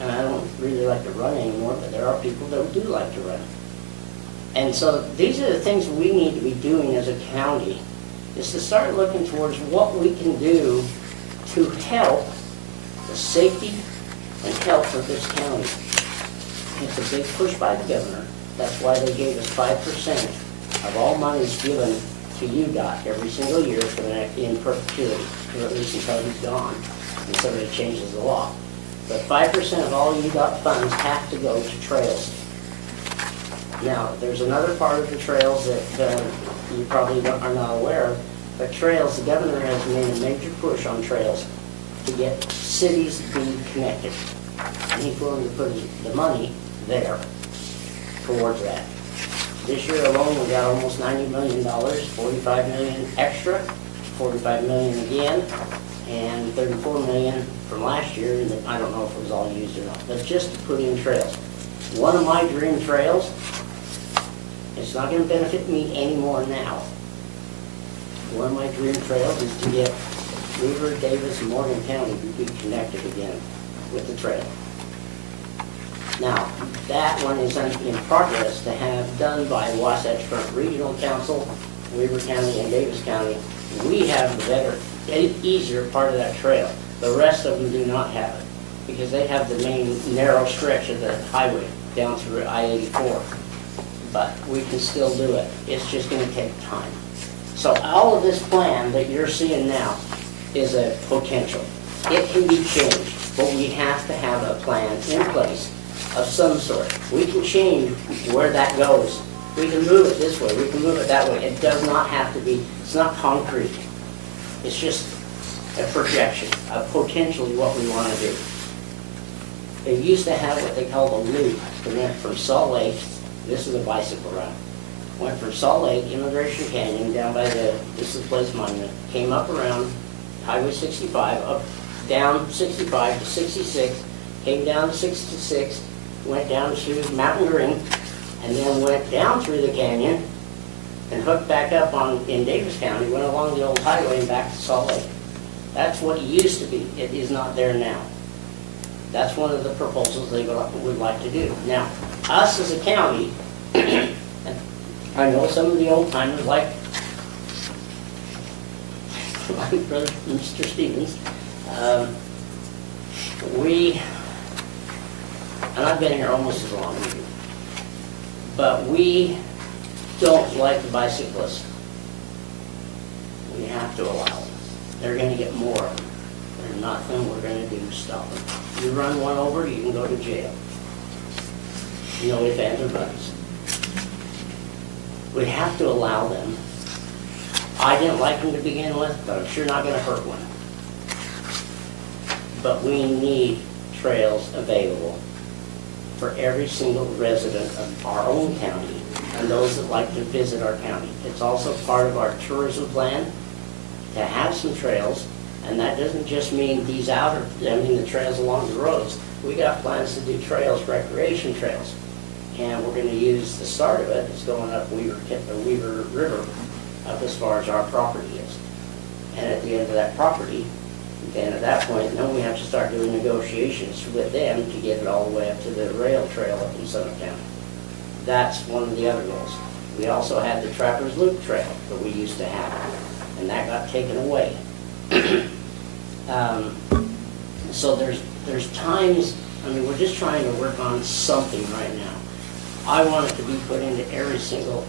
and I don't really like to run anymore, but there are people that do like to run. And so these are the things we need to be doing as a county, is to start looking towards what we can do to help the safety and health of this county. It's a big push by the governor. That's why they gave us 5% of all monies given to UDOT every single year for in perpetuity, or at least until he's gone, and somebody changes the law. But 5% of all UDOT funds have to go to trails. Now, there's another part of the trails that you probably are not aware of, but trails, the governor has made a major push on trails to get cities to be connected. And he's willing to put the money there towards that. This year alone, we got almost $90 million, $45 million extra, $45 million again, and $34 million from last year, and I don't know if it was all used or not, but just to put in trails. One of my dream trails, it's not going to benefit me anymore now. One of my dream trails is to get Weaver, Davis, and Morgan County to be connected again with the trail. Now, that one is in progress to have done by Wasatch Front Regional Council, Weaver County, and Davis County. We have the better, easier part of that trail. The rest of them do not have it, because they have the main narrow stretch of the highway down through I-84. But we can still do it. It's just gonna take time. So all of this plan that you're seeing now is a potential. It can be changed, but we have to have a plan in place of some sort. We can change where that goes. We can move it this way, we can move it that way. It does not have to be, it's not concrete. It's just a projection of potentially what we want to do. They used to have what they called a loop that went from Salt Lake, this is a bicycle route, went from Salt Lake, Immigration Canyon, down by this is the place monument, came up around Highway 65, up, down 65 to 66, came down to 66, went down to Mountain Green, and then went down through the canyon and hooked back up in Davis County, went along the old highway and back to Salt Lake. That's what it used to be. It is not there now. That's one of the proposals they would like to do. Now, us as a county, I know some of the old timers like my brother, Mr. Stevens, and I've been here almost as long as you, but we don't like the bicyclists. We have to allow them. They're going to get more of them. There's nothing we're going to do to stop them. You run one over, you can go to jail. No ifs, ands, or buts. We have to allow them. I didn't like them to begin with, but I'm sure not going to hurt one. But we need trails available for every single resident of our own county and those that like to visit our county. It's also part of our tourism plan to have some trails, and that doesn't just mean these the trails along the roads. We got plans to do trails, recreation trails, and we're going to use the start of it. It's going up Weaver River up as far as our property is. And at the end of that property, then at that point, then we have to start doing negotiations with them to get it all the way up to the rail trail up in Summit County. That's one of the other goals. We also had the Trappers Loop Trail that we used to have, and that got taken away. So there's times, I mean, we're just trying to work on something right now. I want it to be put into every single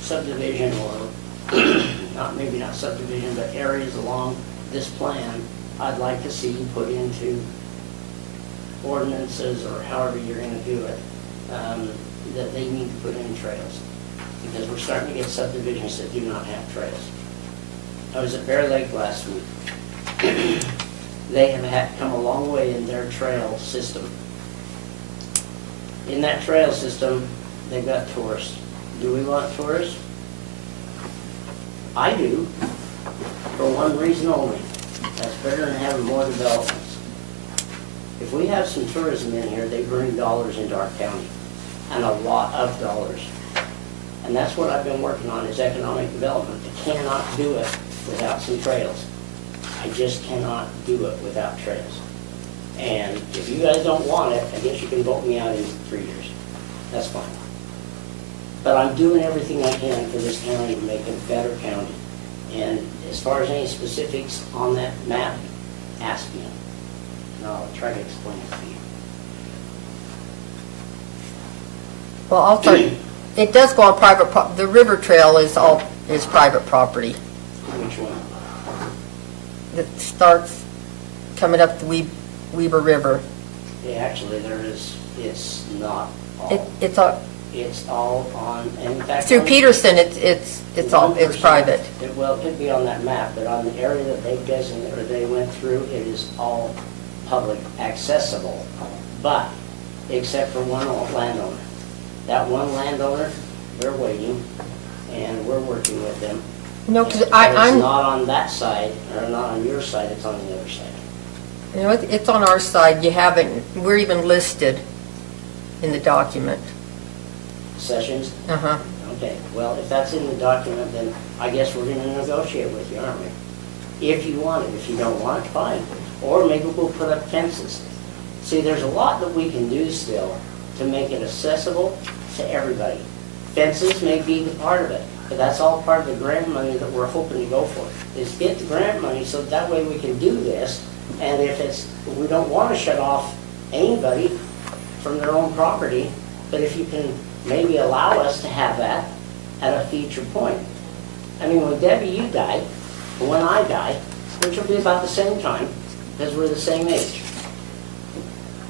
subdivision or maybe not subdivision, but areas along this plan. I'd like to see you put into ordinances or however you're going to do it, that they need to put in trails. Because we're starting to get subdivisions that do not have trails. I was at Bear Lake last week. They have come a long way in their trail system. In that trail system, they've got tourists. Do we want tourists? I do, for one reason only. That's better than having more developments. If we have some tourism in here, they bring dollars into our county, and a lot of dollars. And that's what I've been working on, is economic development. I cannot do it without some trails. I just cannot do it without trails. And if you guys don't want it, I guess you can vote me out in 3 years. That's fine. But I'm doing everything I can for this county to make it a better county. And as far as any specifics on that map, ask me. And I'll try to explain it to you. Well, also, it does go on private, the river trail is private property. Which one? That starts coming up the Weber River. Yeah, actually, it's not all. It's It's all on, and in fact. through Peterson, it's private. Well, it could be on that map, but on the area that they've designated, or they went through, it is all public accessible. But, except for one landowner. That one landowner, they're waiting, and we're working with them. No, because And I'm, it's not on that side, or not on your side, it's on the other side. you know, it's on our side. You haven't, we're even listed in the document. Sessions? Uh-huh. Okay, well, if that's in the document, then I guess we're gonna negotiate with you, aren't we? If you want it. If you don't want it, fine. Or maybe we'll put up fences. See, there's a lot that we can do still to make it accessible to everybody. Fences may be the part of it, but that's all part of the grant money that we're hoping to go for, is get the grant money so that way we can do this And if it's, we don't want to shut off anybody from their own property, but if you can maybe allow us to have that at a future point. I mean, when Debbie, you die, and when I die, which will be about the same time, because we're the same age.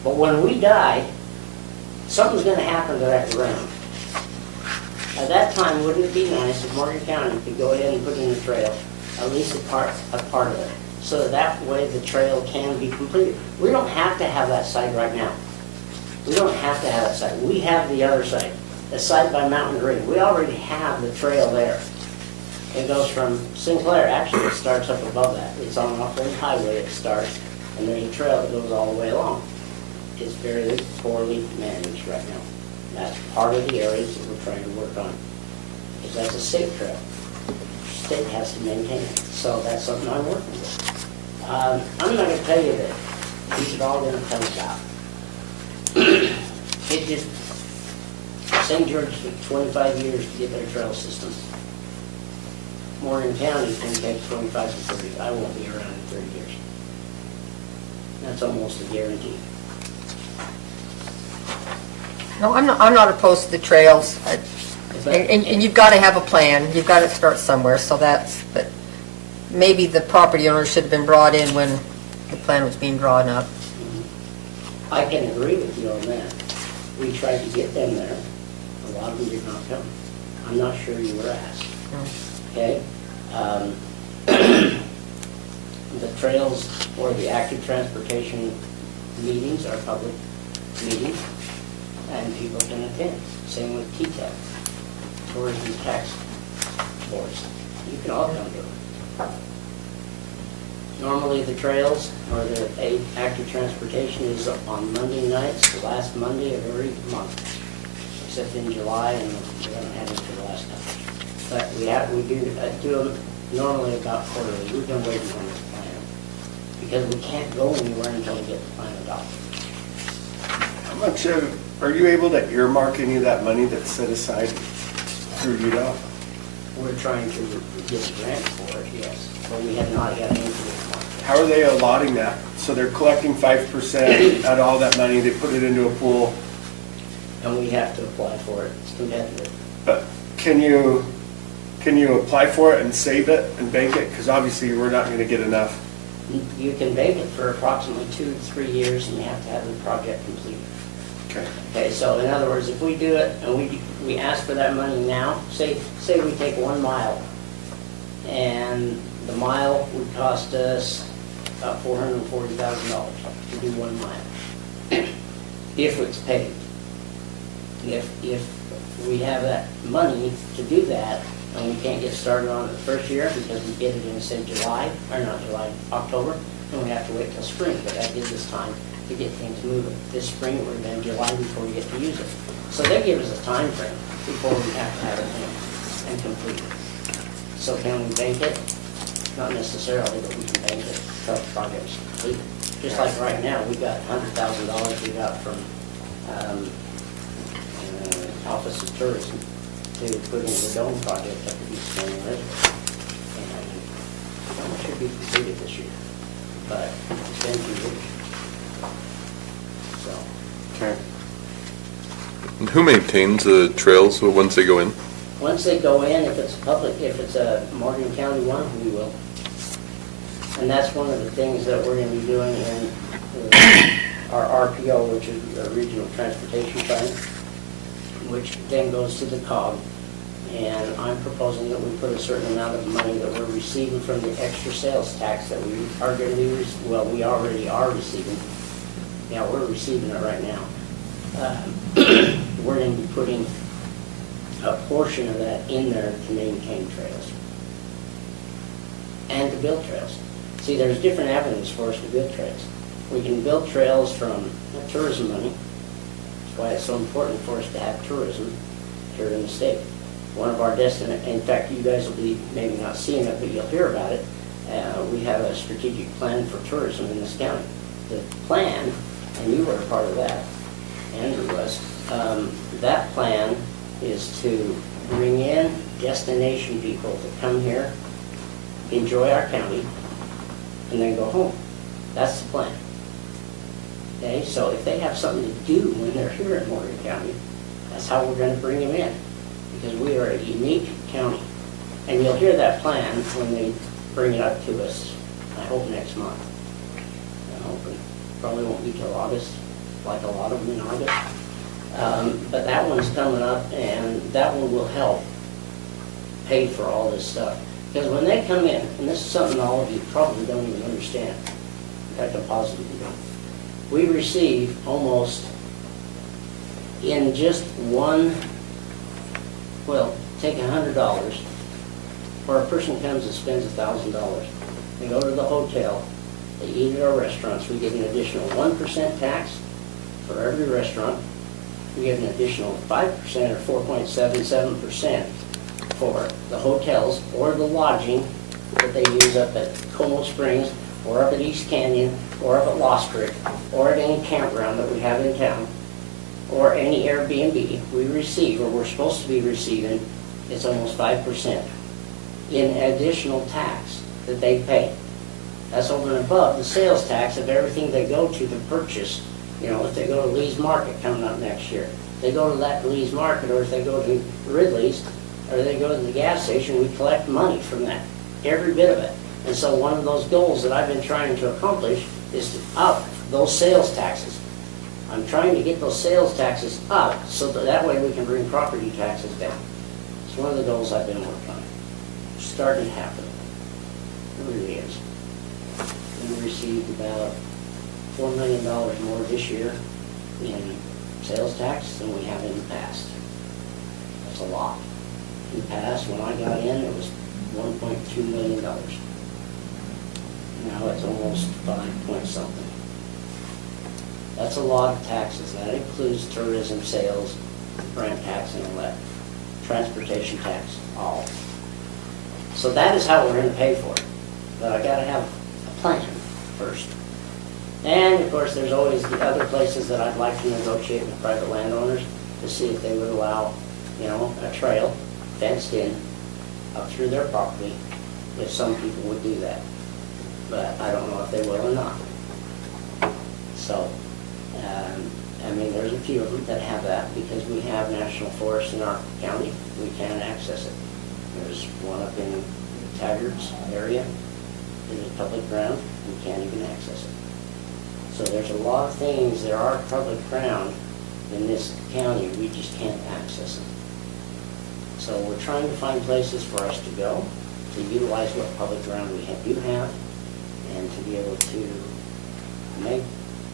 But when we die, something's going to happen to that ground. At that time, wouldn't it be nice if Morgan County could go ahead and put in a trail, at least a part of it, so that way the trail can be completed. We don't have to have that side right now. We don't have to have that side. We have the other side, the side by Mountain Green. We already have the trail there. It goes from Sinclair, actually it starts up above that. It's on Oakland Highway it starts, and there's a trail that goes all the way along. It's very poorly managed right now. That's part of the areas that we're trying to work on. Because that's a state trail. State has to maintain it. So that's something I'm working with. I'm not going to tell you that these are all going to come out. It just, St. George took 25 years to get their trail system. Morgan County can take 25 to 30. I won't be around in 30 years. That's almost a guarantee. No, I'm not opposed to the trails. And you've got to have a plan. You've got to start somewhere, so that's, but maybe the property owner should have been brought in when the plan was being drawn up. I can agree with you on that. We tried to get them there. A lot of them did not come. I'm not sure you were asked. Okay? The trails or the active transportation meetings are public meetings, and people can attend. Same with TTAC, Tourism Tax Boards. You can all come to it. Normally the trails or the active transportation is on Monday nights, the last Monday of every month, except in July, and we haven't had it for the last time. But we do them normally about quarterly. We've been waiting on this plan because we can't go anywhere until we get the plan adopted. How much are you able to earmark any of that money that's set aside through UDOT? We're trying to get a grant for it, yes, but we have not got into this one. How are they allotting that? So they're collecting 5% out of all that money, they put it into a pool. And we have to apply for it. It's competitive. But can you apply for it and save it and bank it? Because obviously we're not going to get enough. You can bank it for approximately 2 to 3 years, and you have to have the project completed. Okay. Okay, so in other words, if we do it and we ask for that money now, say we take 1 mile, and the mile would cost us about $440,000 to do 1 mile, if it's paid. If we have that money to do that, and we can't get started on it the first year because we get it in, say, October, then we have to wait till spring, but that gives us time to get things moving. This spring, it would have been July before we get to use it. So they give us a time frame before we have to have it in and complete it. So can we bank it? Not necessarily, but we can bank it until the project's completed. Just like right now, we got $100,000 we got from Office of Tourism to put in the dome project up at East Canyon Reservoir. And it should be completed this year, but it's been 2 years. So. Okay. And who maintains the trails once they go in? Once they go in, if it's public, if it's a Morgan County one, we will. And that's one of the things that we're going to be doing in our RPO, which is the Regional Transportation Fund, which then goes to the COG. And I'm proposing that we put a certain amount of money that we're receiving from the extra sales tax that we are going to be, well, we already are receiving. Yeah, we're receiving it right now. We're going to be putting a portion of that in there to maintain trails and to build trails. See, there's different avenues for us to build trails. We can build trails from tourism money. That's why it's so important for us to have tourism here in the state. One of our destinations, in fact, you guys will be maybe not seeing it, but you'll hear about it. We have a strategic plan for tourism in this county. The plan, and you were a part of that, Andrew was, that plan is to bring in destination people to come here, enjoy our county, and then go home. That's the plan. Okay, so if they have something to do when they're here in Morgan County, that's how we're gonna bring them in, because we are a unique county. And you'll hear that plan when they bring it up to us, I hope next month. I hope it probably won't be till August, like a lot of them in August. But that one's coming up, and that one will help pay for all this stuff. Because when they come in, and this is something all of you probably don't even understand, in fact, I'm positive you don't. We receive almost, in just one, well, take $100, or a person comes and spends $1,000. They go to the hotel, they eat at our restaurants, we get an additional 1% tax for every restaurant. We get an additional 5% or 4.77% for the hotels or the lodging that they use up at Como Springs, or up at East Canyon, or up at Lost Creek, or at any campground that we have in town, or any Airbnb we receive, or we're supposed to be receiving, it's almost 5% in additional tax that they pay. That's over and above the sales tax of everything they go to purchase. You know, if they go to Lee's Market coming up next year, they go to that Lee's Market, or if they go to Ridley's, or they go to the gas station, we collect money from that, every bit of it. And so one of those goals that I've been trying to accomplish is to up those sales taxes. I'm trying to get those sales taxes up so that way we can bring property taxes down. It's one of the goals I've been working on. It's starting to happen. It really is. We received about $4 million more this year in sales tax than we have in the past. That's a lot. In the past, when I got in, it was $1.2 million. Now it's almost 5 point something. That's a lot of taxes. That includes tourism, sales, grant tax, and all that, transportation tax, all. So that is how we're going to pay for it. But I got to have a plan first. And of course, there's always the other places that I'd like to negotiate with private landowners to see if they would allow, you know, a trail fenced in up through their property, if some people would do that. But I don't know if they will or not. So, I mean, there's a few of them that have that because we have national forests in our county. We can access it. There's one up in Taggart's area. It is public ground. We can't even access it. So there's a lot of things that are public ground in this county. We just can't access them. So we're trying to find places for us to go to utilize what public ground we do have, and to be able to make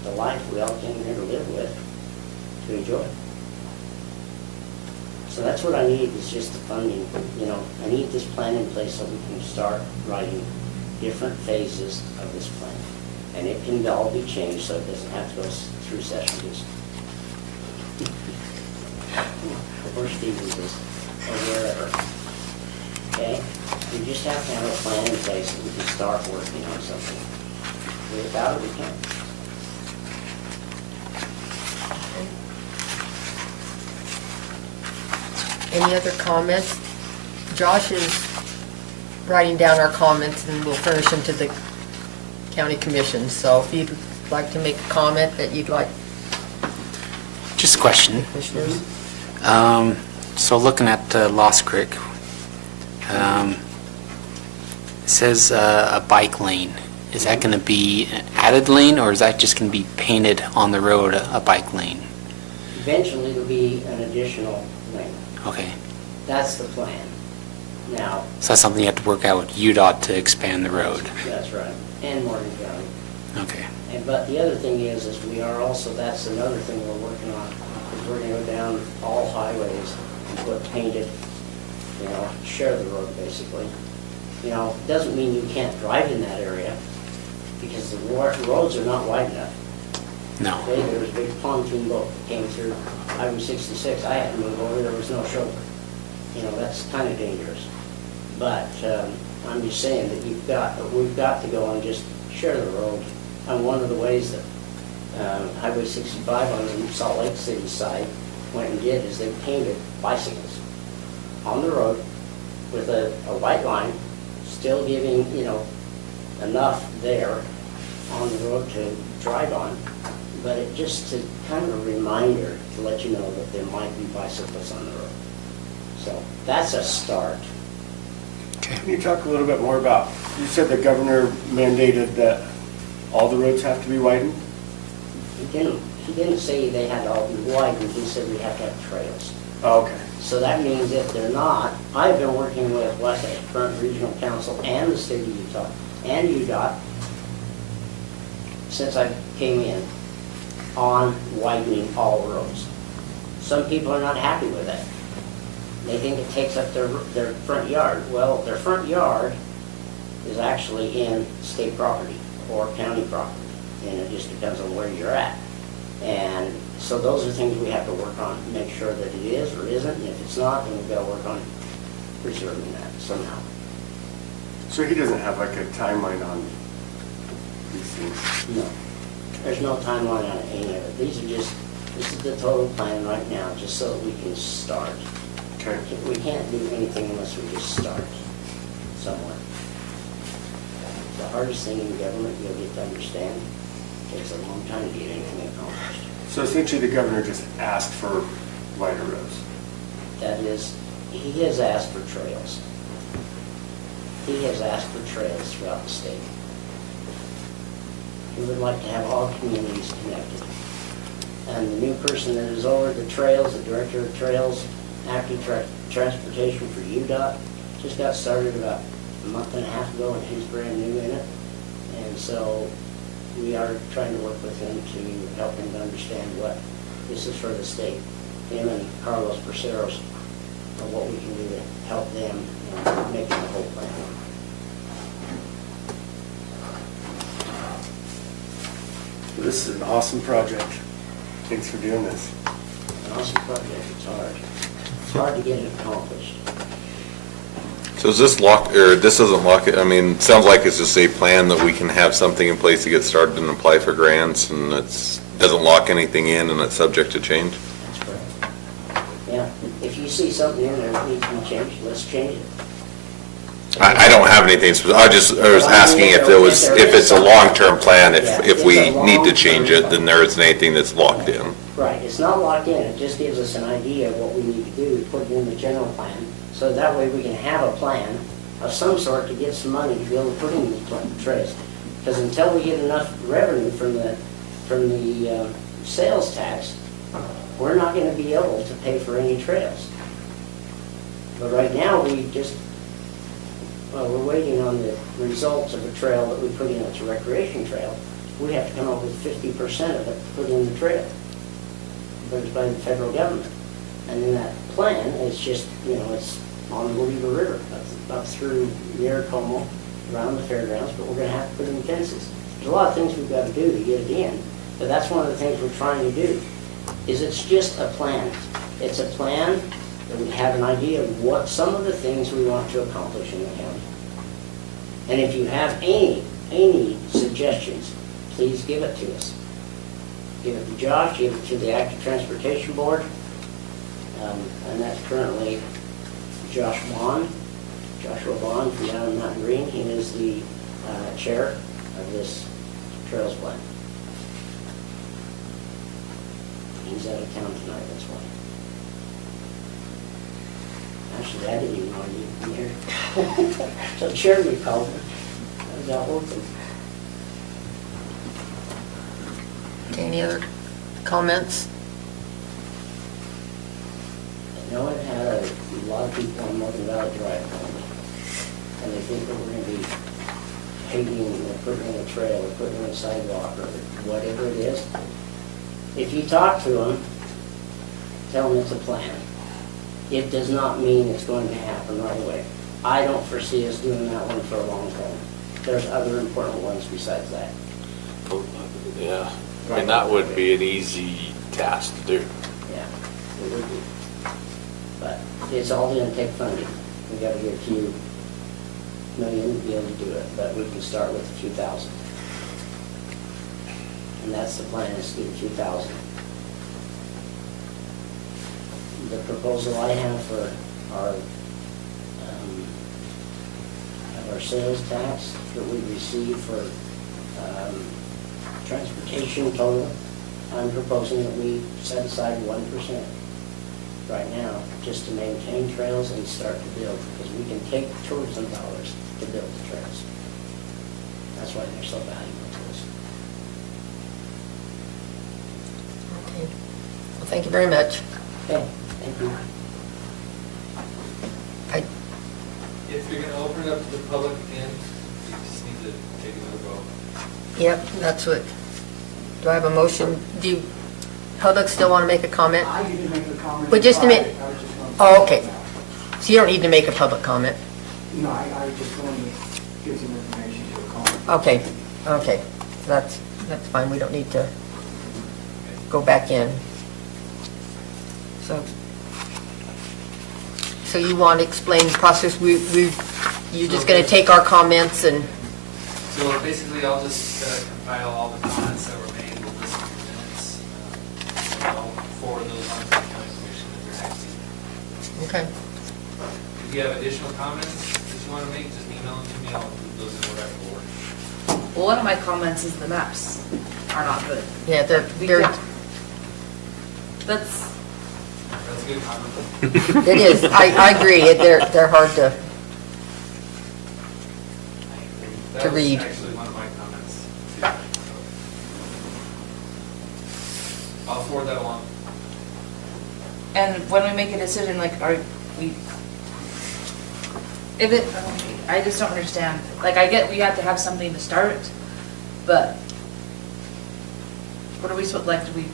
the life we all came here to live with, to enjoy. So that's what I need, is just the funding. You know, I need this plan in place so we can start writing different phases of this plan. And it can all be changed so it doesn't have to go through sessions. Or Stevens is, or wherever. Okay? We just have to have a plan in place so we can start working on something. Without it, we can't. Any other comments? Josh is writing down our comments and we'll furnish them to the county commission. So if you'd like to make a comment that you'd like, Just a question. commissioners. So looking at Lost Creek, it says a bike lane. Is that going to be an added lane, or is that just going to be painted on the road, a bike lane? Eventually, it'll be an additional lane. Okay. That's the plan. Now, So that's something you have to work out with UDOT to expand the road. that's right, and Morgan County. Okay. But the other thing is we are also, that's another thing we're working on, is we're gonna go down all highways and put painted, you know, share the road basically. You know, doesn't mean you can't drive in that area, because the roads are not wide enough. No. Okay, there was a big pontoon boat that came through Highway 66, I had to move over, there was no shoulder. You know, that's kind of dangerous. But I'm just saying that we've got to go and just share the road. And one of the ways that Highway 65 on the Salt Lake City side went and did is they painted bicycles on the road with a white line, still giving, you know, enough there on the road to drive on, but it just to kind of a reminder to let you know that there might be bicyclists on the road. So that's a start. Can you talk a little bit more about, you said the governor mandated that all the roads have to be widened? He didn't say they had to all be widened, he said we have to have trails. Oh, okay. So that means if they're not, I've been working with Wasatch Front Regional Council and the state of Utah and UDOT since I came in on widening all roads. Some people are not happy with that. They think it takes up their front yard. Well, their front yard is actually in state property or county property, and it just depends on where you're at. And so those are things we have to work on, make sure that it is or isn't, and if it's not, then we've got to work on preserving that somehow. So he doesn't have like a timeline on these things? No, there's no timeline on any of it. These are just, this is the total plan right now, just so that we can start. Okay. We can't do anything unless we just start somewhere. The hardest thing in government you'll get to understand, takes a long time to get anything accomplished. So essentially the governor just asked for wider roads? That is, he has asked for trails. He has asked for trails throughout the state. He would like to have all communities connected. And the new person that is over the trails, the director of trails, active transportation for UDOT, just got started about a month and a half ago, and he's brand new in it. And so we are trying to work with him to help him to understand what this is for the state. Him and Carlos Braceros, what we can do to help them in making the whole plan. This is an awesome project. Thanks for doing this. An awesome project, it's hard. It's hard to get it accomplished. So is this lock, or this doesn't lock it, I mean, sounds like it's just a plan that we can have something in place to get started and apply for grants, and it's, doesn't lock anything in and it's subject to change? That's correct. Yeah, if you see something in there that needs to be changed, let's change it. I don't have anything specific, I was asking if there was, if it's a long-term plan, if we need to change it, then there isn't anything that's locked in. Right, it's not locked in, it just gives us an idea of what we need to do, put it in the general plan, so that way we can have a plan of some sort to get some money to be able to put in the trails. Because until we get enough revenue from the sales tax, we're not gonna be able to pay for any trails. But right now, we're waiting on the results of a trail that we put in as a recreation trail. We have to come up with 50% of it to put in the trail. But it's by the federal government. And then that plan is just, it's on the Weaver River, up through near Como, around the fairgrounds, but we're gonna have to put in fences. There's a lot of things we've got to do to get it in, but that's one of the things we're trying to do, is it's just a plan. It's a plan that we have an idea of what some of the things we want to accomplish in the county. And if you have any suggestions, please give it to us. Give it to Josh, give it to the Active Transportation Board, and that's currently Joshua Vaughn from down in Mountain Green. He is the chair of this trails plan. He's out of town tonight, that's why. Actually, I didn't even know you'd be here. So Jeremy called me. I was out working. Okay, any other comments? I know I've had a lot of people on Morgan Valley Drive call me, and they think that we're going to be paving or putting in a trail or putting in a sidewalk or whatever it is. If you talk to them, tell them it's a plan. It does not mean it's going to happen right away. I don't foresee us doing that one for a long time. There's other important ones besides that. Yeah, and that would be an easy task to do. Yeah, it would be. But it's all going to take funding. We got to get a few million to be able to do it, but we can start with a few thousand. And that's the plan, is to do a few thousand. The proposal I have for our sales tax that we receive for transportation total, I'm proposing that we set aside 1% right now, just to maintain trails and start to build, because we can take tourism dollars to build the trails. That's why they're so valuable to us. Okay. Well, thank you very much. Okay, thank you. If you're gonna open it up to the public again, you just need to take another vote. Yep, that's what, do I have a motion? Do you, public still want to make a comment? I didn't make a comment. But just a minute. I was just going to- Oh, okay. So you don't need to make a public comment? No, I just wanted to give some information to a comment. Okay, okay. That's fine. We don't need to go back in. So you want to explain the process? You're just going to take our comments and, So basically, I'll just compile all the comments that were made, we'll listen to the minutes, and I'll forward those on to the county commission at their next meeting. okay. If you have additional comments that you want to make, just email them to me, I'll include those in whatever order. Well, one of my comments is the maps are not good. Yeah, they're, That's, That's a good comment. it is. I agree. They're hard to, That was read. actually one of my comments, too. So I'll forward that along. and when we make a decision, like, are we, if it, I just don't understand. Like, I get we have to have something to start, but what are we supposed, like, do we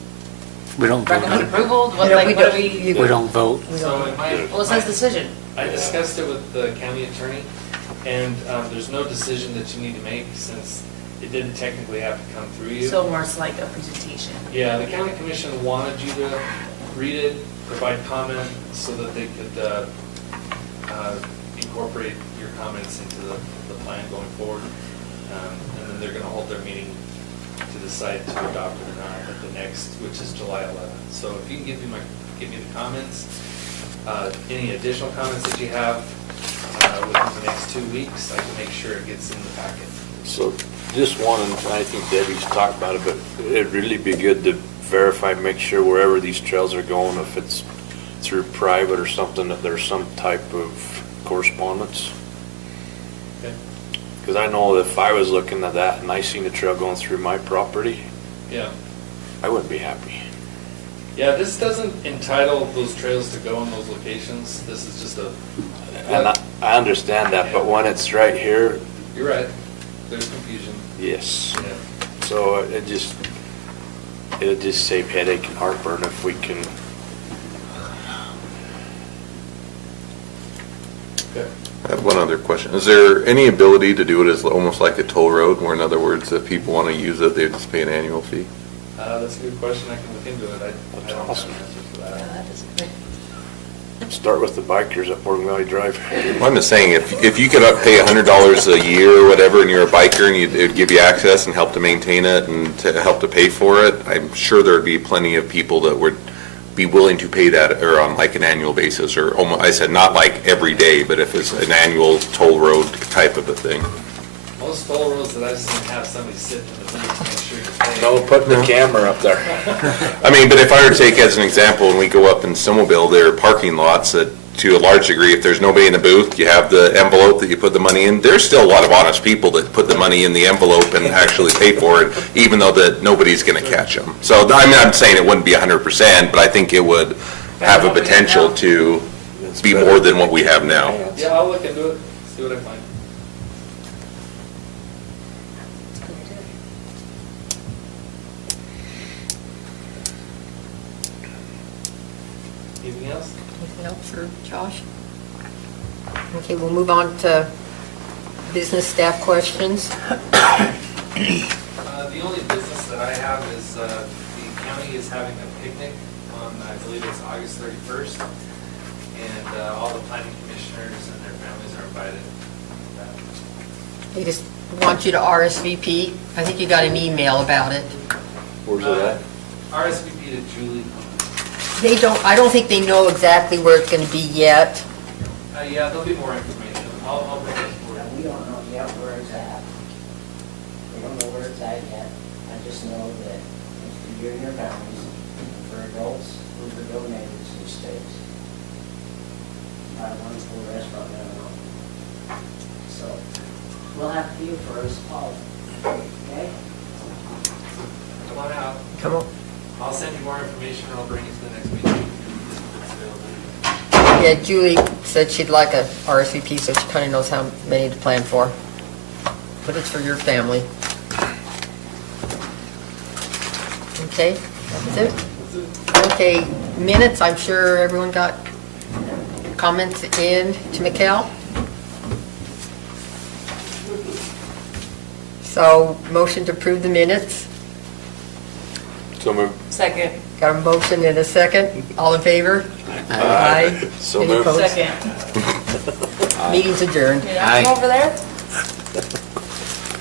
We don't recommend vote. approval? What, No, like, we what do don't. we? We don't vote. So in my. Well, it says decision. I discussed it with the county attorney, and there's no decision that you need to make since it didn't technically have to come through you. So more it's like a presentation. Yeah, the county commission wanted you to read it, provide comment, so that they could incorporate your comments into the plan going forward. And then they're gonna hold their meeting to decide to adopt it or not at the next, which is July 11th. So if you can give me the comments, any additional comments that you have within the next 2 weeks, I can make sure it gets in the packet. So just one, and I think Debbie's talked about it, but it'd really be good to verify, make sure wherever these trails are going, if it's through private or something, that there's some type of correspondence. Okay? Because I know if I was looking at that and I seen a trail going through my property, Yeah. I wouldn't be happy. Yeah, this doesn't entitle those trails to go in those locations. This is just a. And I understand that, but when it's right here, You're right. There's confusion. yes. Yeah. So it'd just save headache and heartburn if we can. Okay. I have one other question. Is there any ability to do it as almost like a toll road, where in other words, if people want to use it, they just pay an annual fee? That's a good question. I can look into it. I don't have awesome. an answer for that. Start with the bikers up Morgan Valley Drive. Well, I'm just saying, if you could pay $100 a year or whatever, and you're a biker, and it would give you access and help to maintain it and to help to pay for it, I'm sure there'd be plenty of people that would be willing to pay that, or on like an annual basis, or almost, I said not like every day, but if it's an annual toll road type of a thing. Most toll roads that I've seen have somebody sit in the booth to make sure you're paying. No, putting the camera up there. I mean, but if I were to take as an example, when we go up in Snowmobile, there are parking lots that, to a large degree, if there's nobody in the booth, you have the envelope that you put the money in. There's still a lot of honest people that put the money in the envelope and actually pay for it, even though that nobody's going to catch them. So I mean, I'm saying it wouldn't be 100%, but I think it would have a potential to be more than what we have now. Yeah, I'll look into it, see what I find. Anything else? anything else for Josh? Okay, we'll move on to business staff questions. The only business that I have is the county is having a picnic on, I believe it's August 31st. And all the planning commissioners and their families are invited. They just want you to RSVP. I think you got an email about it. Where's it at? RSVP to Julie. I don't think they know exactly where it's going to be yet. Yeah, there'll be more information. I'll bring it forward. We don't know yet where it's at. We don't know where it's at yet. I just know junior families, for adults who were donated to the states. Not a wonderful restaurant, I don't know. So, we'll have a few for us all, okay? Come on out. Come on. I'll send you more information, or I'll bring it to the next meeting. Yeah, Julie said she'd like a RSVP, so she kind of knows how many to plan for. But it's for your family. Okay, that's it? Okay, minutes, I'm sure everyone got comments in to Mikkel. So, motion to approve the minutes. So moved. Second. Got a motion and a second. All in favor? Aye. So Any moved. opposed? Second. Meeting's adjourned. You're not from over there?